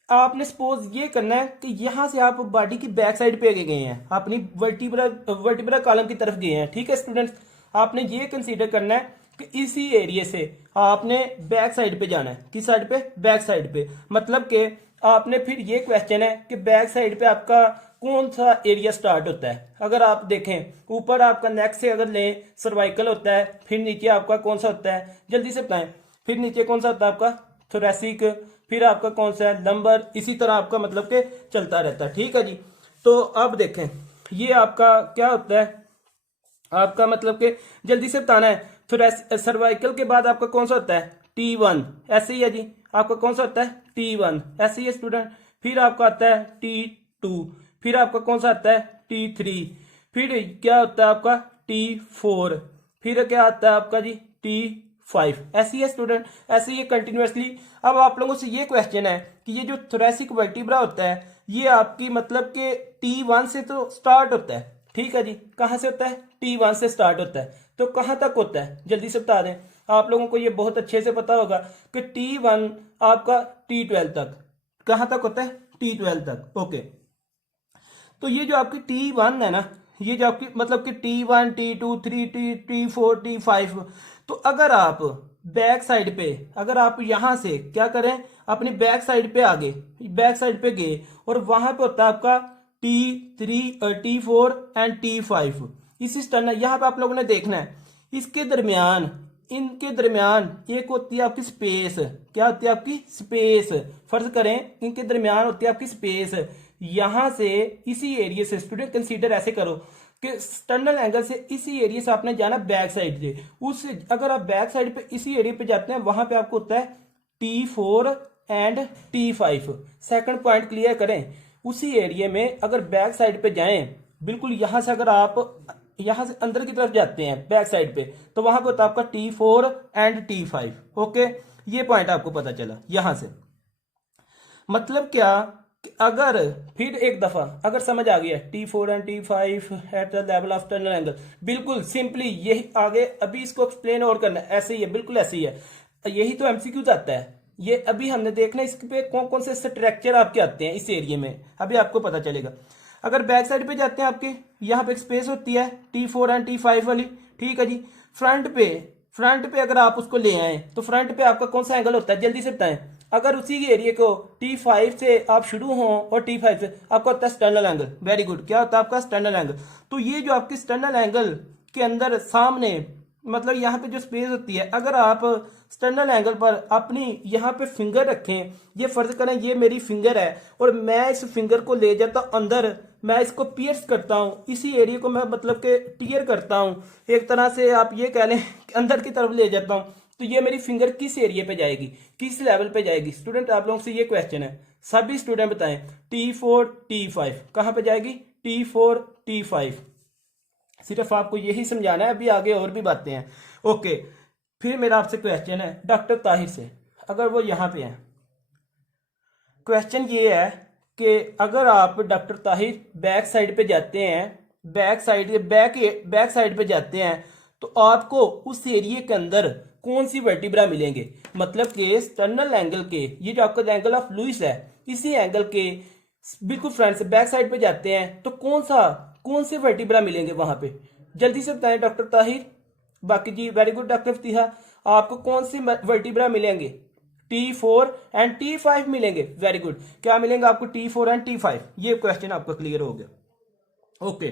आपने सपोज ये करना है कि यहां से आप बॉडी की बैक साइड पे गए हैं, अपनी वर्टिब्रा कॉलम की तरफ गए हैं। ठीक है स्टूडेंट्स, आपने ये कंसीडर करना है कि इसी एरिया से आपने बैक साइड पे जाना है, किस साइड पे, बैक साइड पे। मतलब कि आपने फिर ये क्वेश्चन है कि बैक साइड पे आपका कौन सा एरिया स्टार्ट होता है। अगर आप देखें ऊपर आपका नेक से अगर लें सर्वाइकल होता है, फिर नीचे आपका कौन सा होता है, जल्दी से बताएं, फिर नीचे कौन सा होता है आपका, थोरेसिक, फिर आपका कौन सा है, लंबर, इसी तरह आपका मतलब कि चलता रहता है। ठीक है जी, तो अब देखें ये आपका क्या होता है, आपका मतलब कि जल्दी से बताना है, सर्वाइकल के बाद आपका कौन सा होता है, T1, ऐसे ही है जी, आपका कौन सा होता है, T1, ऐसे ही है स्टूडेंट। फिर आपका आता है T2, फिर आपका कौन सा आता है, T3, फिर क्या होता है आपका T4, फिर क्या आता है आपका जी T5 ऐसी है स्टूडेंट, ऐसे ये कंटिन्यूसली। अब आप लोगों से ये क्वेश्चन है कि ये जो थोरेसिक वर्टिब्रा होता है ये आपकी मतलब कि T1 से तो स्टार्ट होता है, ठीक है जी। कहाँ से होता है? T1 से स्टार्ट होता है। तो कहाँ तक होता है जल्दी से बता दें। आप लोगों को ये बहुत अच्छे से पता होगा कि T1 आपका T12 तक, कहाँ तक होता है? T12 तक। ओके, तो ये जो आपकी T1 है ना, ये जो आपकी मतलब कि T1 T2 T4 T5, तो अगर आप बैक साइड पे, अगर आप यहां से क्या करें, अपनी बैक साइड पे आगे, बैक साइड पे गए और वहां पे होता है आपका T3 T4 एंड T5। इसी टर्न यहाँ पे आप लोगों ने देखना है, इसके दरमियान, इनके दरमियान एक होती है आपकी स्पेस। क्या होती है आपकी स्पेस? फर्ज करें इनके दरमियान होती है आपकी स्पेस। यहां से इसी एरिया से स्टूडेंट कंसीडर ऐसे करो कि एक्सटर्नल एंगल से इसी एरिया से आपने जाना बैक साइड से, उस अगर आप बैक साइड पे इसी एरिया पे जाते हैं वहां पे आपको होता है T4 and T5। Second point clear करें, उसी एरिया में अगर बैक साइड पे जाएं, बिल्कुल यहां से अगर आप यहां से अंदर की तरफ जाते हैं बैक साइड पे, तो वहां पे होता है आपका T4 एंड T5। ओके, ये पॉइंट आपको पता चला यहां से। मतलब क्या कि अगर फिर एक दफा अगर समझ आ गया T4 and T5 at the level of ternal angle, बिल्कुल सिंपली यही आगे अभी इसको एक्सप्लेन और करना है, ऐसे ही है, बिल्कुल ऐसे ही है। यही तो एमसीक्यू आता है, ये अभी हमने देखना है इस पे कौन कौन से स्ट्रक्चर आपके आते हैं इस एरिया में, अभी आपको पता चलेगा। अगर बैक साइड पे जाते हैं आपके, यहाँ पे एक स्पेस होती है T4 एंड T5 वाली, ठीक है जी। फ्रंट पे अगर आप उसको ले आए तो फ्रंट पे आपका कौन सा एंगल होता है जल्दी से बताएं। अगर उसी के एरिया को T5 से आप शुरू हो और T5 से आपका होता है स्टर्नल एंगल। वेरी गुड, क्या होता है आपका स्टर्नल एंगल। तो ये जो आपकी स्टर्नल एंगल के अंदर सामने मतलब यहाँ पे जो स्पेस होती है, अगर आप स्टर्नल एंगल पर अपनी यहाँ पे फिंगर रखें, ये फर्ज करें ये मेरी फिंगर है और मैं इस फिंगर को ले जाता हूँ अंदर, मैं इसको पियर्स करता हूँ, इसी एरिया को मैं मतलब के टीयर करता हूँ, एक तरह से आप ये कह लें अंदर की तरफ ले जाता हूँ, तो ये मेरी फिंगर किस एरिया पे जाएगी, किस लेवल पे जाएगी। स्टूडेंट आप लोगों से ये क्वेश्चन है, सभी स्टूडेंट बताएं। T4 T5 कहां पे जाएगी? T4 T5। सिर्फ आपको यही समझाना है, अभी आगे और भी बातें हैं। ओके, फिर मेरा आपसे क्वेश्चन है डॉक्टर ताहिर से, अगर वो यहां पे हैं। क्वेश्चन ये है कि अगर आप डॉक्टर ताहिर बैक साइड पे जाते हैं, बैक साइड पे जाते हैं, तो आपको उस एरिया के अंदर कौन सी वर्टिब्रा मिलेंगे। मतलब कि एक्सटर्नल एंगल के, ये जो आपका एंगल ऑफ लुइस है, इसी एंगल के बिल्कुल फ्रंट से बैक साइड पे जाते हैं, तो कौन से वर्टिब्रा मिलेंगे वहां पे, जल्दी से बताएं डॉक्टर ताहिर। बाकी जी वेरी गुड डॉक्टर फतीहा, आपको कौन से वर्टिब्रा मिलेंगे? T4 एंड T5 मिलेंगे। वेरी गुड, क्या मिलेंगे आपको? T4 and T5। ये क्वेश्चन आपका क्लियर हो गया। ओके,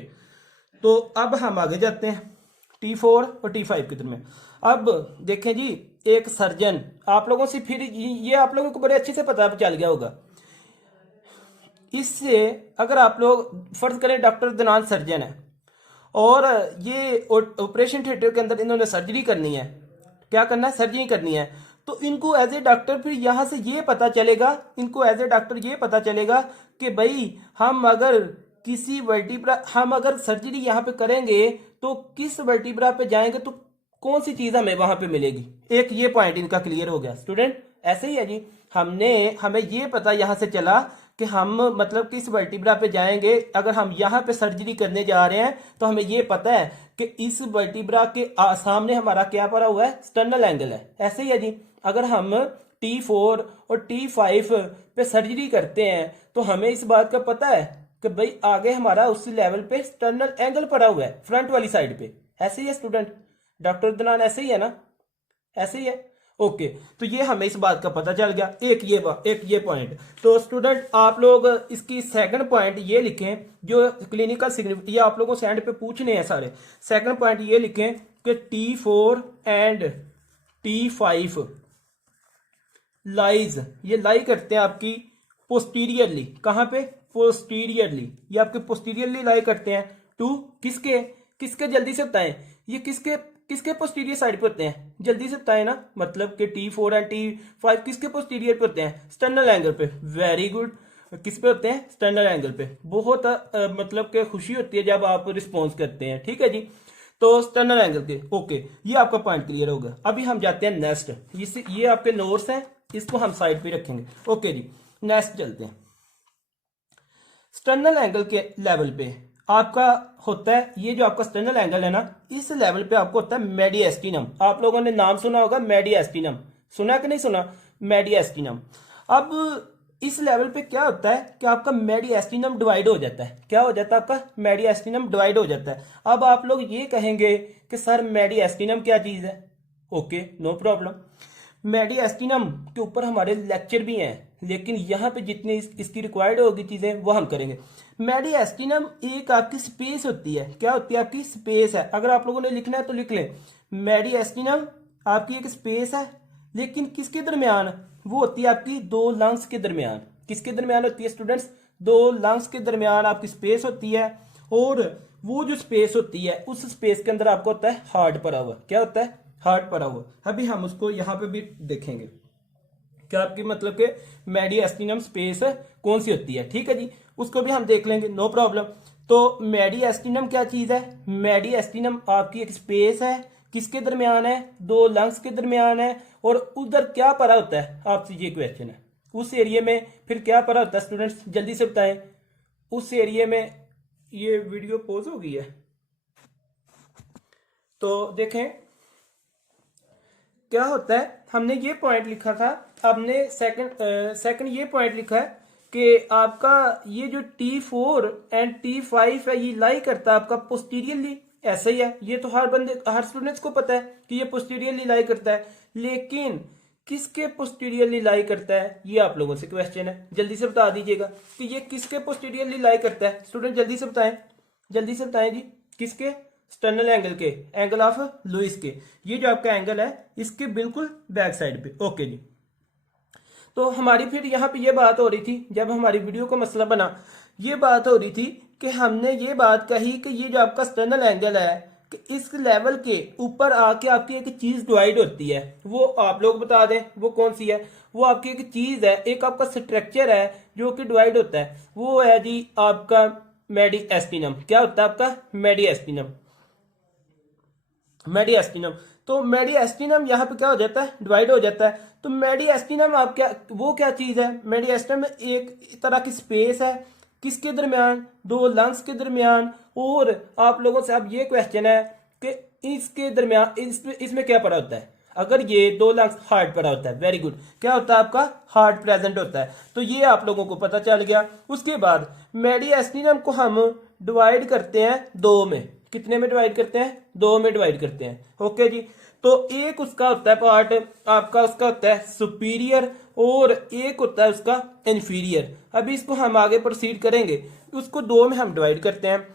तो अब हम आगे जाते हैं T4 और T5 की तरफ। अब देखें जी, एक सर्जन, आप लोगों से फिर ये आप लोगों को बड़े अच्छे से पता चल गया होगा। इससे अगर आप लोग फर्ज करें डॉक्टर दिनान सर्जन है और ये ऑपरेशन थिएटर के अंदर इन्होंने सर्जरी करनी है, क्या करना है? सर्जरी करनी है। तो इनको एज ए डॉक्टर फिर यहाँ से ये पता चलेगा, इनको एज ए डॉक्टर ये पता चलेगा कि भाई हम अगर किसी वर्टिब्रा, हम अगर सर्जरी यहाँ पे करेंगे तो किस वर्टिब्रा पे जाएंगे, तो कौन सी चीज हमें वहां पे मिलेगी। एक ये पॉइंट इनका क्लियर हो गया स्टूडेंट, ऐसे ही है जी। हमें ये पता यहाँ से चला कि हम मतलब किस वर्टिब्रा पे जाएंगे, अगर हम यहाँ पे सर्जरी करने जा रहे हैं तो हमें ये पता है कि इस वर्टिब्रा के सामने हमारा क्या पड़ा हुआ है? स्टर्नल एंगल है। ऐसे ही है जी, अगर हम T4 और T5 पे सर्जरी करते हैं तो हमें इस बात का पता है कि भाई आगे हमारा उस लेवल पे स्टर्नल एंगल पड़ा हुआ है फ्रंट वाली साइड पे। ऐसे ही है स्टूडेंट, डॉक्टर दनान ऐसे ही है ना, ऐसे ही है। ओके, तो ये हमें इस बात का पता चल गया। एक ये पॉइंट। तो स्टूडेंट आप लोग इसकी सेकंड पॉइंट ये लिखें, जो क्लिनिकल सिग्निफिकेंस, ये आप लोगों से एंड पे पूछने हैं सारे। सेकंड पॉइंट ये लिखें कि T4 एंड T5 लाइज, ये लाई करते हैं आपकी पोस्टीरियरली। कहां पे? पोस्टीरियरली, ये आपके पोस्टीरियरली लाई करते हैं टू किसके जल्दी से बताएं, ये किसके पोस्टीरियर साइड पे होते हैं, जल्दी से बताएं ना। मतलब कि T4 एंड T5 किसके पोस्टीरियर पे होते हैं? स्टर्नल एंगल पे। वेरी गुड, किस पे होते हैं? स्टर्नल एंगल पे। बहुत मतलब कि खुशी होती है जब आप रिस्पॉन्स करते हैं, ठीक है जी। तो स्टर्नल एंगल के, ओके, ये आपका पॉइंट क्लियर होगा। अभी हम जाते हैं नेक्स्ट, ये आपके नोट्स हैं, इसको हम साइड पे रखेंगे। ओके जी, नेक्स्ट चलते हैं। स्टर्नल एंगल के लेवल पे आपका होता है, ये जो आपका स्टर्नल एंगल है ना, इस लेवल पे आपको होता है मेडिएस्टिनम। आप लोगों ने नाम सुना होगा मेडिएस्टिनम, सुना कि नहीं सुना? मेडिएस्टिनम। अब इस लेवल पे क्या होता है कि आपका मेडिएस्टिनम डिवाइड हो जाता है। क्या हो जाता है? आपका मेडिएस्टिनम डिवाइड हो जाता है। अब आप लोग ये कहेंगे कि सर मेडिएस्टिनम क्या चीज है? Okay, no problem. मेडिएस्टिनम के ऊपर हमारे लेक्चर भी हैं, लेकिन यहाँ पे जितनी इसकी रिक्वायर्ड होगी चीजें वो हम करेंगे। मेडिएस्टिनम एक आपकी स्पेस होती है। क्या होती है? आपकी स्पेस है। अगर आप लोगों ने लिखना है तो लिख लें, मेडिएस्टिनम आपकी एक स्पेस है, लेकिन किसके दरमियान? वो होती है आपकी दो लंग्स के दरमियान। किसके दरमियान होती है स्टूडेंट्स? दो लंग्स के दरमियान आपकी स्पेस होती है, और वो जो स्पेस होती है उस स्पेस के अंदर आपको होता है हार्ट पड़ा हुआ। क्या होता है? हार्ट पड़ा हुआ। अभी हम उसको यहाँ पे भी देखेंगे क्या आपकी मतलब के मेडिएस्टिनम स्पेस कौन सी होती है। ठीक है जी, उसको भी हम देख लेंगे, नो प्रॉब्लम। तो मेडिएस्टिनम क्या चीज है? मेडिएस्टिनम आपकी एक स्पेस है, किसके दरमियान है? दो लंग्स के दरमियान है। और उधर क्या पड़ा होता है? आपसे ये क्वेश्चन है, उस एरिया में फिर क्या पड़ा होता है स्टूडेंट्स? जल्दी से बताएं। उस एरिया में, ये वीडियो पॉज हो गई है तो देखें क्या होता है। हमने ये पॉइंट लिखा था, हमने सेकंड ये पॉइंट लिखा है कि आपका ये जो T4 एंड T5 है ये लाई करता है आपका पोस्टीरियरली। ऐसा ही है, ये तो हर स्टूडेंट्स को पता है कि ये पोस्टीरियरली लाई करता है, लेकिन किसके पोस्टीरियरली लाई करता है ये आप लोगों से क्वेश्चन है। जल्दी से बता दीजिएगा कि ये किसके पोस्टीरियरली लाई करता है। स्टूडेंट जल्दी से बताएं, जल्दी से बताएं जी। किसके? स्टर्नल एंगल के, एंगल ऑफ लुइस के। ये जो आपका एंगल है इसके बिल्कुल बैक साइड पे। ओके जी, तो हमारी फिर यहाँ पे ये बात हो रही थी, जब हमारी वीडियो का मसला बना, ये बात हो रही थी कि हमने ये बात कही कि ये जो आपका स्टर्नल एंगल है कि इस लेवल के ऊपर आके आपकी एक चीज डिवाइड होती है। वो आप लोग बता दें वो कौन सी है? वो आपकी एक चीज है, एक आपका स्ट्रक्चर है जो कि डिवाइड होता है, वो है जी आपका मेडिएस्टिनम। क्या होता है आपका? मेडिएस्टिनम। मेडिएस्टिनम। तो मेडिएस्टिनम यहाँ पे क्या हो जाता है? डिवाइड हो जाता है। तो मेडिएस्टिनम आप क्या, वो क्या चीज है? मेडिएस्टिनम एक तरह की स्पेस है, किसके दरमियान? दो लंग्स के दरमियान। और आप लोगों से अब ये क्वेश्चन है कि इसके दरमियान इसमें क्या पड़ा होता है? अगर ये दो लंग्स, हार्ट पड़ा होता है। वेरी गुड, क्या होता है आपका? हार्ट प्रेजेंट होता है। तो ये आप लोगों को पता चल गया। उसके बाद मेडिएस्टिनम को हम डिवाइड करते हैं दो में। कितने में डिवाइड करते हैं? दो में डिवाइड करते हैं। ओके जी, तो एक उसका होता है पार्ट आपका, उसका होता है सुपीरियर, और एक होता है उसका इन्फीरियर। अभी इसको हम आगे प्रोसीड करेंगे, उसको दो में हम डिवाइड करते हैं।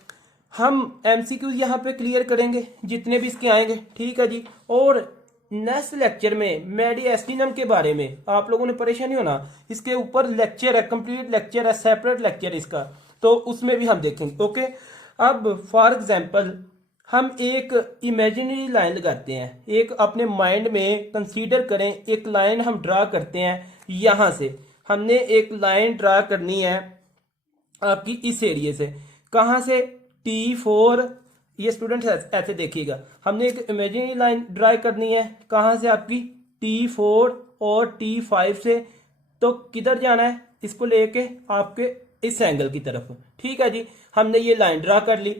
हम एमसीक्यू यहाँ पे क्लियर करेंगे जितने भी इसके आएंगे। ठीक है जी, और नेक्स्ट लेक्चर में मेडिएस्टिनम के बारे में आप लोगों ने परेशानी होना, इसके ऊपर लेक्चर है, कंप्लीट लेक्चर है, सेपरेट लेक्चर इसका, तो उसमें भी हम देखेंगे। ओके, अब फॉर एग्जांपल हम एक इमेजिनरी लाइन लगाते हैं, एक अपने माइंड में कंसीडर करें, एक लाइन हम ड्रा करते हैं। यहां से हमने एक लाइन ड्रा करनी है आपकी इस एरिया से। कहां से? T4। ये स्टूडेंट ऐसे देखिएगा, हमने एक इमेजिनरी लाइन ड्रा करनी है। कहां से? आपकी T4 और T5 से। तो किधर जाना है? इसको लेके आपके इस एंगल की तरफ। ठीक है जी, हमने ये लाइन ड्रा कर ली।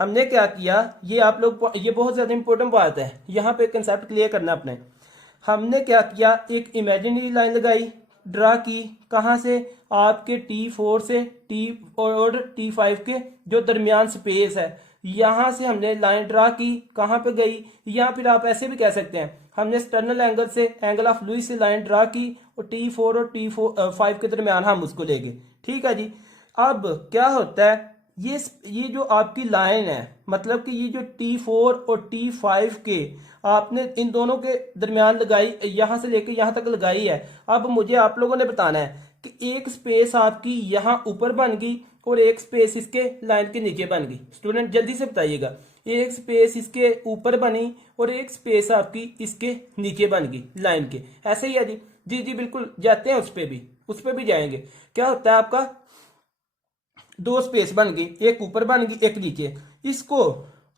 हमने क्या किया, ये आप लोग, ये बहुत ज्यादा इंपॉर्टेंट बात है, यहाँ पे कंसेप्ट क्लियर करना अपने। हमने क्या किया, एक इमेजिनरी लाइन लगाई, ड्रा की। कहाँ से? आपके T4 से और T5 के जो दरमियान स्पेस है, यहां से हमने लाइन ड्रा की। कहाँ पे गई? या फिर आप ऐसे भी कह सकते हैं, हमने स्टर्नल एंगल से, एंगल ऑफ लुइस से लाइन ड्रा की, और T4 और T5 के दरमियान हम उसको ले गए। ठीक है जी, अब क्या होता है, ये जो आपकी लाइन है, मतलब कि ये जो T4 और T5 के आपने इन दोनों के दरमियान लगाई, यहां से लेके यहां तक लगाई है। अब मुझे आप लोगों ने बताना है कि एक स्पेस आपकी यहां ऊपर बन गई और एक स्पेस इसके लाइन के नीचे बन गई। स्टूडेंट जल्दी से बताइएगा, एक स्पेस इसके ऊपर बनी और एक स्पेस आपकी इसके नीचे बन गई लाइन के। ऐसे ही है जी। जी जी बिल्कुल, जाते हैं उस पे भी जाएंगे। क्या होता है आपका, दो स्पेस बन गई, एक ऊपर बन गई एक नीचे। इसको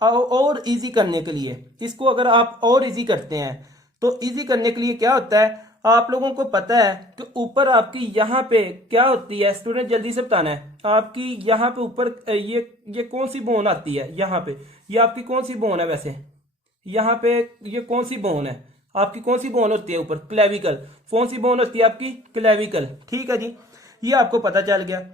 और इजी करने के लिए, इसको अगर आप और इजी करते हैं तो इजी करने के लिए क्या होता है, आप लोगों को पता है कि ऊपर आपकी यहाँ पे क्या होती है, स्टूडेंट जल्दी से बताना है, आपकी यहाँ पे ऊपर ये कौन सी बोन आती है, यहाँ पे ये आपकी कौन सी बोन है, वैसे यहाँ पे ये कौन सी बोन है आपकी, कौन सी बोन होती है ऊपर, क्लेविकल, कौन सी बोन होती है आपकी, क्लेविकल। ठीक है जी, ये आपको पता चल गया।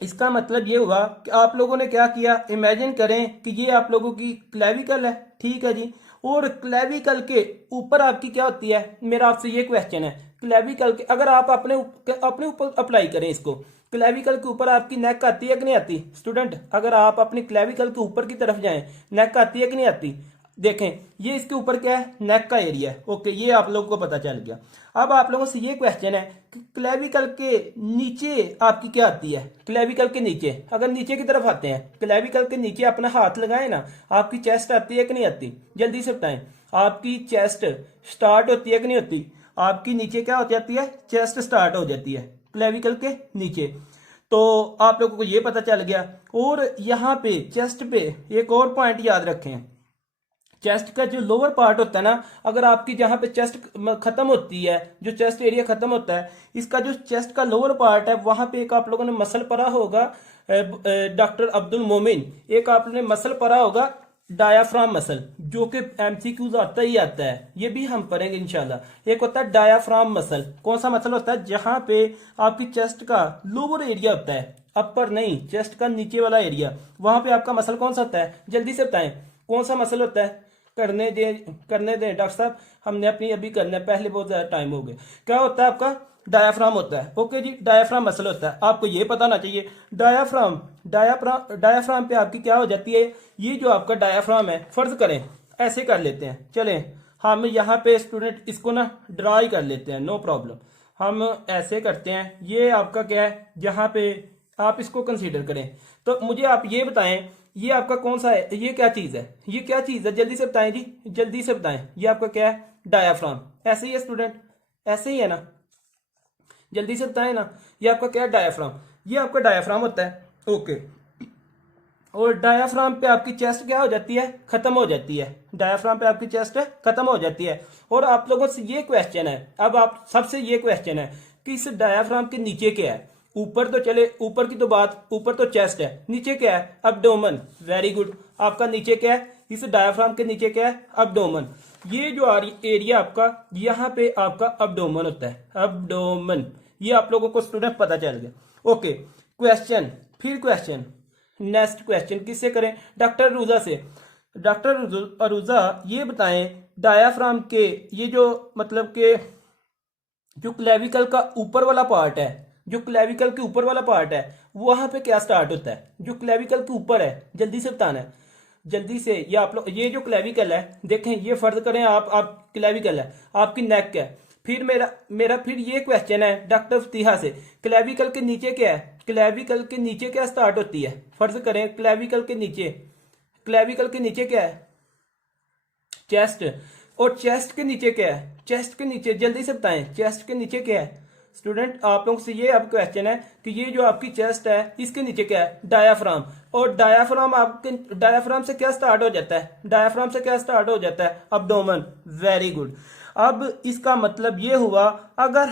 इसका मतलब ये हुआ कि आप लोगों ने क्या किया, इमेजिन करें कि ये आप लोगों की क्लेविकल है, ठीक है जी, और क्लेविकल के ऊपर आपकी क्या होती है, मेरा आपसे ये क्वेश्चन है, क्लेविकल के अगर आप अपने ऊपर अप्लाई करें इसको, क्लेविकल के ऊपर आपकी नेक आती है कि नहीं आती, स्टूडेंट अगर आप अपनी क्लेविकल के ऊपर की तरफ जाएं, नेक आती है कि नहीं आती, देखें ये इसके ऊपर क्या है, नेक का एरिया है। ओके, ये आप लोगों को पता चल गया। अब आप लोगों से ये क्वेश्चन है कि क्लेविकल के नीचे आपकी क्या आती है, क्लेविकल के नीचे, अगर नीचे की तरफ आते हैं, क्लेविकल के नीचे अपना हाथ लगाएं ना, आपकी चेस्ट आती है कि नहीं आती, जल्दी से बताएं, आपकी चेस्ट स्टार्ट होती है कि नहीं होती, आपकी नीचे क्या हो जाती है, चेस्ट स्टार्ट हो जाती है क्लेविकल के नीचे। तो आप लोगों को ये पता चल गया। और यहाँ पे चेस्ट पे एक और पॉइंट याद रखें, चेस्ट का जो लोअर पार्ट होता है ना, अगर आपकी जहां पे चेस्ट खत्म होती है, जो चेस्ट एरिया खत्म होता है, इसका जो चेस्ट का लोअर पार्ट है, वहां पे एक आप लोगों ने मसल पढ़ा होगा, डॉक्टर अब्दुल मोमिन, एक आपने मसल पढ़ा होगा डायाफ्राम मसल, जो कि एमसीक्यूज आता ही आता है, ये भी हम पढ़ेंगे इंशाल्लाह। एक होता है डायाफ्राम मसल, कौन सा मसल होता है, जहां पे आपकी चेस्ट का लोअर एरिया होता है, अपर नहीं, चेस्ट का नीचे वाला एरिया, वहां पे आपका मसल कौन सा होता है, जल्दी से बताएं कौन सा मसल होता है, करने दें डॉक्टर साहब, हमने अपनी अभी करना है, पहले बहुत ज्यादा टाइम हो गया। क्या होता है आपका, डायाफ्राम होता है। ओके जी, डायाफ्राम मसल होता है, आपको ये पता होना चाहिए। डायाफ्राम पे आपकी क्या हो जाती है, ये जो आपका डायाफ्राम है, फर्ज करें ऐसे कर लेते हैं, चलें हम यहाँ पे स्टूडेंट इसको ना ड्रा ही कर लेते हैं, नो प्रॉब्लम, हम ऐसे करते हैं, ये आपका क्या है, यहाँ पे आप इसको कंसीडर करें। तो मुझे आप ये बताएं, ये आपका कौन सा है, ये क्या चीज है, ये क्या चीज है, जल्दी से बताएं जी, जल्दी से बताएं, ये आपका क्या है, डायाफ्राम, ऐसे ही है स्टूडेंट, ऐसे ही है ना, जल्दी से बताएं ना, ये आपका क्या है, डायाफ्राम, ये आपका डायाफ्राम होता है। ओके, और डायाफ्राम पे आपकी चेस्ट क्या हो जाती है, खत्म हो जाती है, डायाफ्राम पे आपकी चेस्ट खत्म हो जाती है। और आप लोगों से ये क्वेश्चन है, अब आप सबसे ये क्वेश्चन है कि इस डायाफ्राम के नीचे क्या है, ऊपर तो चले, ऊपर की तो बात, ऊपर तो चेस्ट है, नीचे क्या है, अब्डोमन, वेरी गुड, आपका नीचे क्या है, इस डायाफ्राम के नीचे क्या है, अब्डोमन, ये जो एरिया आपका, यहाँ पे आपका अब्डोमन होता है, अब्डोमन, ये आप लोगों को स्टूडेंट पता चल गया। ओके, क्वेश्चन, फिर क्वेश्चन, नेक्स्ट क्वेश्चन किससे करें, डॉक्टर अरूजा से। डॉक्टर अरूजा ये बताएं, डायाफ्राम के ये जो मतलब के जो क्लेविकल का ऊपर वाला पार्ट है, जो क्लेविकल के ऊपर वाला पार्ट है, वहां पे क्या स्टार्ट होता है, जो क्लेविकल के ऊपर है, जल्दी से बताना है, जल्दी से। ये आप लोग, ये जो क्लेविकल है, देखें ये फर्ज करें आप क्लेविकल है, आपकी नेक है, फिर मेरा फिर ये क्वेश्चन है डॉक्टर फतीहा से, क्लेविकल के नीचे क्या है, क्लेविकल के नीचे क्या स्टार्ट होती है, फर्ज करें क्लेविकल के नीचे, क्लेविकल के नीचे क्या है, चेस्ट, और चेस्ट के नीचे क्या है, चेस्ट के नीचे जल्दी से बताएं, चेस्ट के नीचे क्या है स्टूडेंट, आप लोगों से ये अब क्वेश्चन है कि ये जो आपकी चेस्ट है, इसके नीचे क्या है, डायाफ्राम, और डायाफ्राम आपके, डायाफ्राम से क्या स्टार्ट हो जाता है, डायाफ्राम से क्या स्टार्ट हो जाता है, अब्डोमन, वेरी गुड। अब इसका मतलब ये हुआ, अगर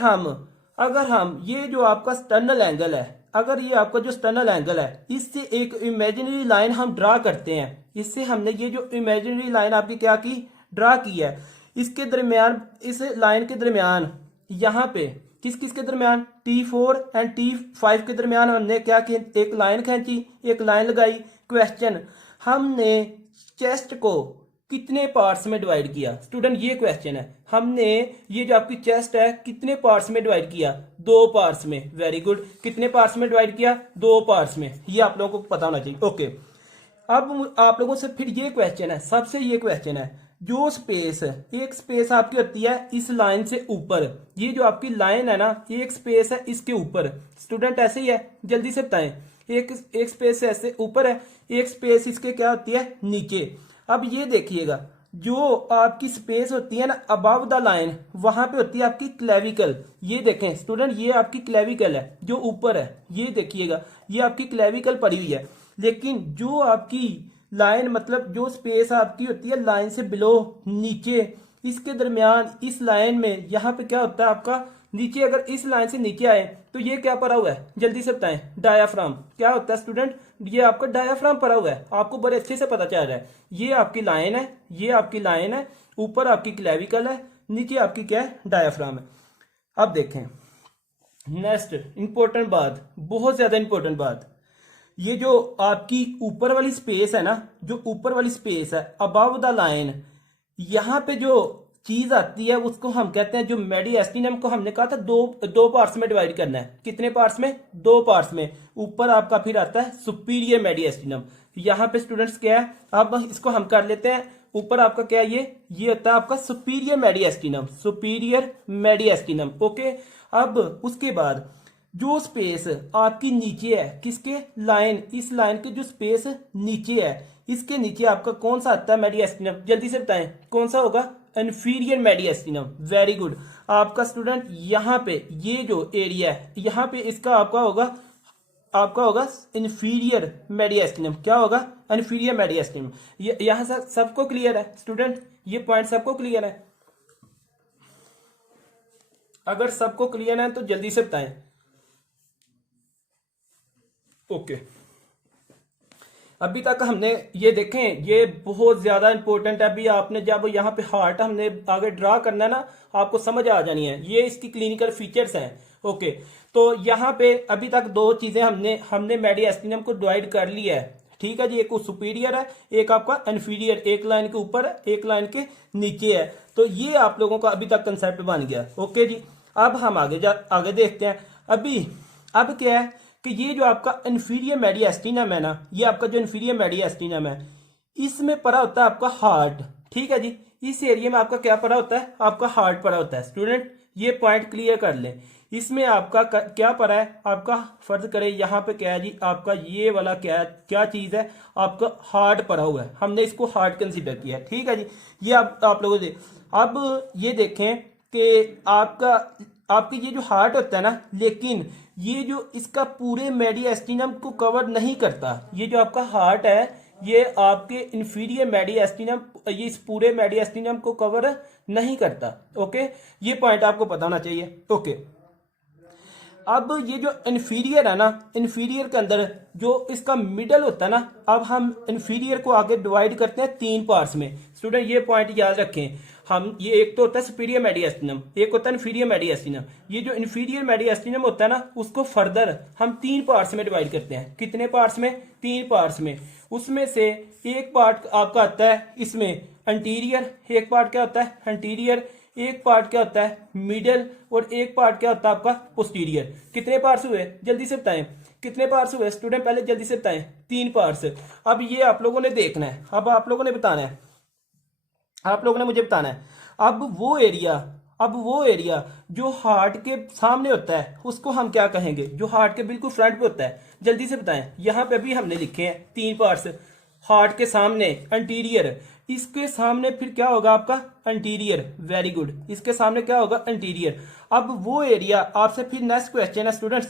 हम ये जो आपका स्टर्नल एंगल है, अगर ये आपका जो स्टर्नल एंगल है, इससे एक इमेजिनरी लाइन हम ड्रा करते हैं, इससे हमने ये जो इमेजिनरी लाइन आपकी क्या की, ड्रा की है, इसके दरमियान, इस लाइन के दरमियान, यहाँ पे किस किस के दरमियान, T4 एंड T5 के दरमियान हमने क्या की, एक लाइन खींची, एक लाइन लगाई। क्वेश्चन, हमने चेस्ट को कितने पार्ट्स में डिवाइड किया, स्टूडेंट ये क्वेश्चन है, हमने ये जो आपकी चेस्ट है कितने पार्ट्स में डिवाइड किया, 2 पार्ट्स में, वेरी गुड, कितने पार्ट्स में डिवाइड किया, 2 पार्ट्स में, ये आप लोगों को पता होना चाहिए। ओके, अब आप लोगों से फिर ये क्वेश्चन है, सबसे ये क्वेश्चन है, जो स्पेस, एक स्पेस आपकी होती है इस लाइन से ऊपर, ये जो आपकी लाइन है ना, एक स्पेस है इसके ऊपर, स्टूडेंट ऐसे ही है, जल्दी से बताएं, एक स्पेस ऐसे ऊपर है, एक स्पेस इसके क्या होती है, नीचे। अब ये देखिएगा, जो आपकी स्पेस होती है ना अबव द लाइन, वहां पे होती है आपकी क्लेविकल, ये देखें स्टूडेंट, ये आपकी क्लेविकल है जो ऊपर है, ये देखिएगा, ये आपकी क्लेविकल पड़ी हुई है, लेकिन जो आपकी लाइन मतलब जो स्पेस आपकी होती है लाइन से बिलो नीचे, इसके दरमियान इस लाइन में यहाँ पे क्या होता है आपका नीचे, अगर इस लाइन से नीचे आए तो ये क्या पड़ा हुआ है, जल्दी से बताएं। डायाफ्राम क्या होता है स्टूडेंट, ये आपका डायाफ्राम पड़ा हुआ है, आपको बड़े अच्छे से पता चल रहा है। ये आपकी लाइन है, ये आपकी लाइन है, ऊपर आपकी क्लेविकल है, नीचे आपकी क्या है, डायाफ्राम है। अब देखें नेक्स्ट इंपॉर्टेंट बात, बहुत ज्यादा इंपॉर्टेंट बात, ये जो आपकी ऊपर वाली स्पेस है ना, जो ऊपर वाली स्पेस है अबव द लाइन, यहाँ पे जो चीज आती है उसको हम कहते हैं, जो मेडिएस्टिनम को हमने कहा था दो पार्ट्स में डिवाइड करना है। कितने पार्ट्स में, 2 पार्ट्स में। ऊपर आपका फिर आता है सुपीरियर मेडिएस्टिनम, यहाँ पे स्टूडेंट्स क्या है, अब इसको हम कर लेते हैं। ऊपर आपका क्या है, ये होता है आपका सुपीरियर मेडिएस्टिनम, सुपीरियर मेडिएस्टिनम। ओके, अब उसके बाद जो स्पेस आपकी नीचे है, किसके, लाइन, इस लाइन के जो स्पेस नीचे है, इसके नीचे आपका कौन सा आता है, मेडिएस्टिनम, जल्दी से बताएं कौन सा होगा, इंफीरियर मेडिएस्टिनम। Very good. आपका स्टूडेंट यहाँ पे ये जो एरिया है, यहाँ पे इसका आपका होगा इंफीरियर मेडिएस्टिनम। क्या होगा, इंफीरियर मेडिएस्टिनम। यहाँ से सबको क्लियर है स्टूडेंट, ये पॉइंट सबको क्लियर है? अगर सबको क्लियर है तो जल्दी से बताएं। ओके, अभी तक हमने ये देखें, ये बहुत ज्यादा इंपॉर्टेंट है। अभी आपने जब यहाँ पे हार्ट हमने आगे ड्रा करना है ना, आपको समझ आ जानी है, ये इसकी क्लिनिकल फीचर्स हैं। ओके, तो यहाँ पे अभी तक 2 चीजें हमने मेडिएस्टिनम को डिवाइड कर लिया है, ठीक है जी। एक सुपीरियर है, एक आपका इन्फीरियर, एक लाइन के ऊपर है, एक लाइन के नीचे है। तो ये आप लोगों का अभी तक कंसेप्ट बन गया। ओके जी, अब हम आगे देखते हैं। अब क्या है कि ये जो आपका इन्फीरियर मेडिएस्टिनम है ना, ये आपका जो इन्फीरियर मेडिएस्टिनम है, इसमें पड़ा होता है आपका हार्ट, ठीक है जी। इस एरिया में आपका क्या पड़ा होता है, आपका हार्ट पड़ा होता है। स्टूडेंट ये पॉइंट क्लियर कर लें, इसमें आपका क्या पड़ा है, आपका फर्ज करें यहाँ पे क्या है जी, आपका ये वाला क्या चीज है, आपका हार्ट पड़ा हुआ है, हमने इसको हार्ट कंसीडर किया है, ठीक है जी। ये आप लोगों से अब ये देखें कि आपकी ये जो हार्ट होता है ना, लेकिन ये जो इसका पूरे मेडिएस्टिनम को कवर नहीं करता। ये जो आपका हार्ट है, ये आपके इंफीरियर मेडिएस्टिनम, ये इस पूरे मेडिएस्टिनम को कवर नहीं करता। ओके, ये पॉइंट आपको पता होना चाहिए। ओके, अब ये जो इन्फीरियर है ना, इन्फीरियर के अंदर जो इसका मिडल होता है ना, अब हम इन्फीरियर को आगे डिवाइड करते हैं 3 पार्ट्स में। स्टूडेंट ये पॉइंट याद रखें, हम ये एक तो होता है सुपीरियर मेडिएस्टिनम, एक होता है इन्फीरियर मेडिएस्टिनम। ये जो इन्फीरियर मेडिएस्टिनम होता है ना, उसको फर्दर हम 3 पार्ट्स में डिवाइड करते हैं। कितने पार्ट्स में, 3 पार्ट्स में। उसमें से एक पार्ट आपका आता है इसमें एंटीरियर, एक पार्ट क्या होता है एंटीरियर, एक पार्ट क्या होता है मिडल, और एक पार्ट क्या होता है आपका पोस्टीरियर। कितने पार्ट्स हुए, जल्दी से बताएं कितने पार्ट्स हुए स्टूडेंट, पहले जल्दी से बताएं। 3 पार्ट्स। अब ये आप लोगों ने देखना है, अब आप लोगों ने बताना है, आप लोगों ने मुझे बताना है। अब वो एरिया जो हार्ट के सामने होता है उसको हम क्या कहेंगे, जो हार्ट के बिल्कुल फ्रंट पे होता है, जल्दी से बताएं। यहाँ पे भी हमने लिखे हैं 3 पार्ट्स, हार्ट के सामने एंटीरियर, इसके सामने फिर क्या होगा आपका एंटीरियर। वेरी गुड, इसके सामने क्या होगा एंटीरियर। अब वो एरिया आपसे फिर नेक्स्ट क्वेश्चन है स्टूडेंट्स,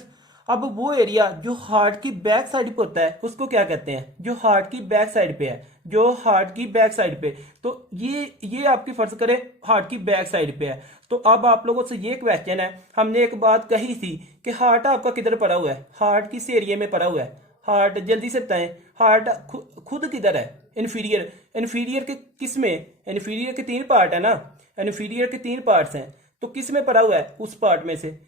अब वो एरिया जो हार्ट की बैक साइड पे होता है उसको क्या कहते हैं, जो हार्ट की बैक साइड पे है, जो हार्ट की बैक साइड पे, तो ये आपकी फर्ज करे हार्ट की बैक साइड पे है। तो अब आप लोगों से ये क्वेश्चन है, हमने एक बात कही थी कि हार्ट आपका किधर पड़ा हुआ है, हार्ट किस एरिया में पड़ा हुआ है, हार्ट जल्दी से बताएं, हार्ट खुद किधर है, इन्फीरियर, इन्फीरियर के किस में, इन्फीरियर के 3 पार्ट है ना, इन्फीरियर के 3 पार्ट्स हैं, तो किस में पड़ा हुआ है, उस पार्ट में से।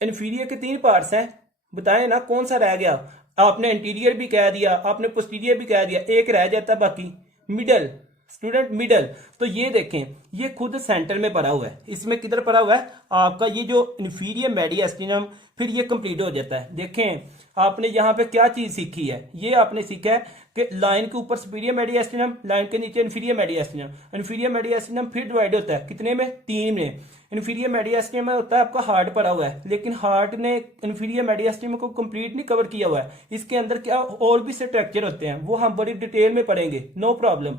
इन्फीरियर के 3 पार्ट्स हैं, बताएं ना कौन सा रह गया। आपने इंटीरियर भी कह दिया, आपने पोस्टीरियर भी कह दिया, एक रह जाता बाकी मिडल। स्टूडेंट मिडल, तो ये देखें ये खुद सेंटर में पड़ा हुआ है, इसमें किधर पड़ा हुआ है आपका ये जो इन्फीरियर मेडिएस्टिनम, फिर ये कंप्लीट हो जाता है। देखें आपने यहाँ पे क्या चीज सीखी है, ये आपने सीखा है कि लाइन के ऊपर सुपीरियर मेडिएस्टिनम, लाइन के नीचे इन्फीरियर मेडिएस्टिनम, इन्फीरियर मेडिएस्टिनम फिर डिवाइड होता है कितने में, 3 में। इन्फीरियर मेडिएस्टिनम में होता है आपका हार्ट पड़ा हुआ है, लेकिन हार्ट ने इन्फीरियर मेडिएस्टिनम को कंप्लीट नहीं कवर किया हुआ है, इसके अंदर क्या और भी स्ट्रक्चर होते हैं, वो हम बड़ी डिटेल में पढ़ेंगे, नो प्रॉब्लम।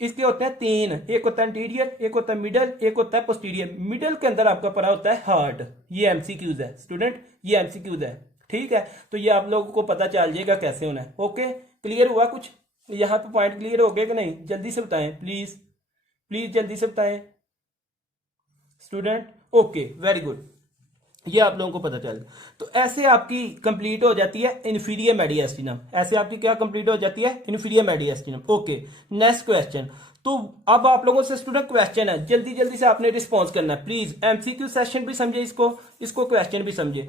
इसके होते हैं 3, एक होता है इंटीरियर, एक होता है मिडल, एक होता है पोस्टीरियर। मिडल के अंदर आपका पड़ा होता है हार्ट। ये एमसीक्यूज है स्टूडेंट, ये एमसीक्यूज है, ठीक है। तो ये आप लोगों को पता चल जाएगा कैसे होना है। ओके, क्लियर हुआ कुछ? यहाँ पे पॉइंट क्लियर हो गया कि नहीं? जल्दी से बताएं प्लीज, प्लीज जल्दी से बताएं स्टूडेंट। ओके वेरी गुड, ये आप लोगों को पता चल। तो ऐसे आपकी कंप्लीट हो जाती है इन्फीरियर मेडिएस्टिनम। ऐसे आपकी क्या कंप्लीट हो जाती है? Inferior mediastinum. Okay next question. तो अब आप लोगों से स्टूडेंट क्वेश्चन है, जल्दी जल्दी से आपने रिस्पॉन्स करना है प्लीज। एमसीक्यू सेशन भी समझे इसको क्वेश्चन भी समझे।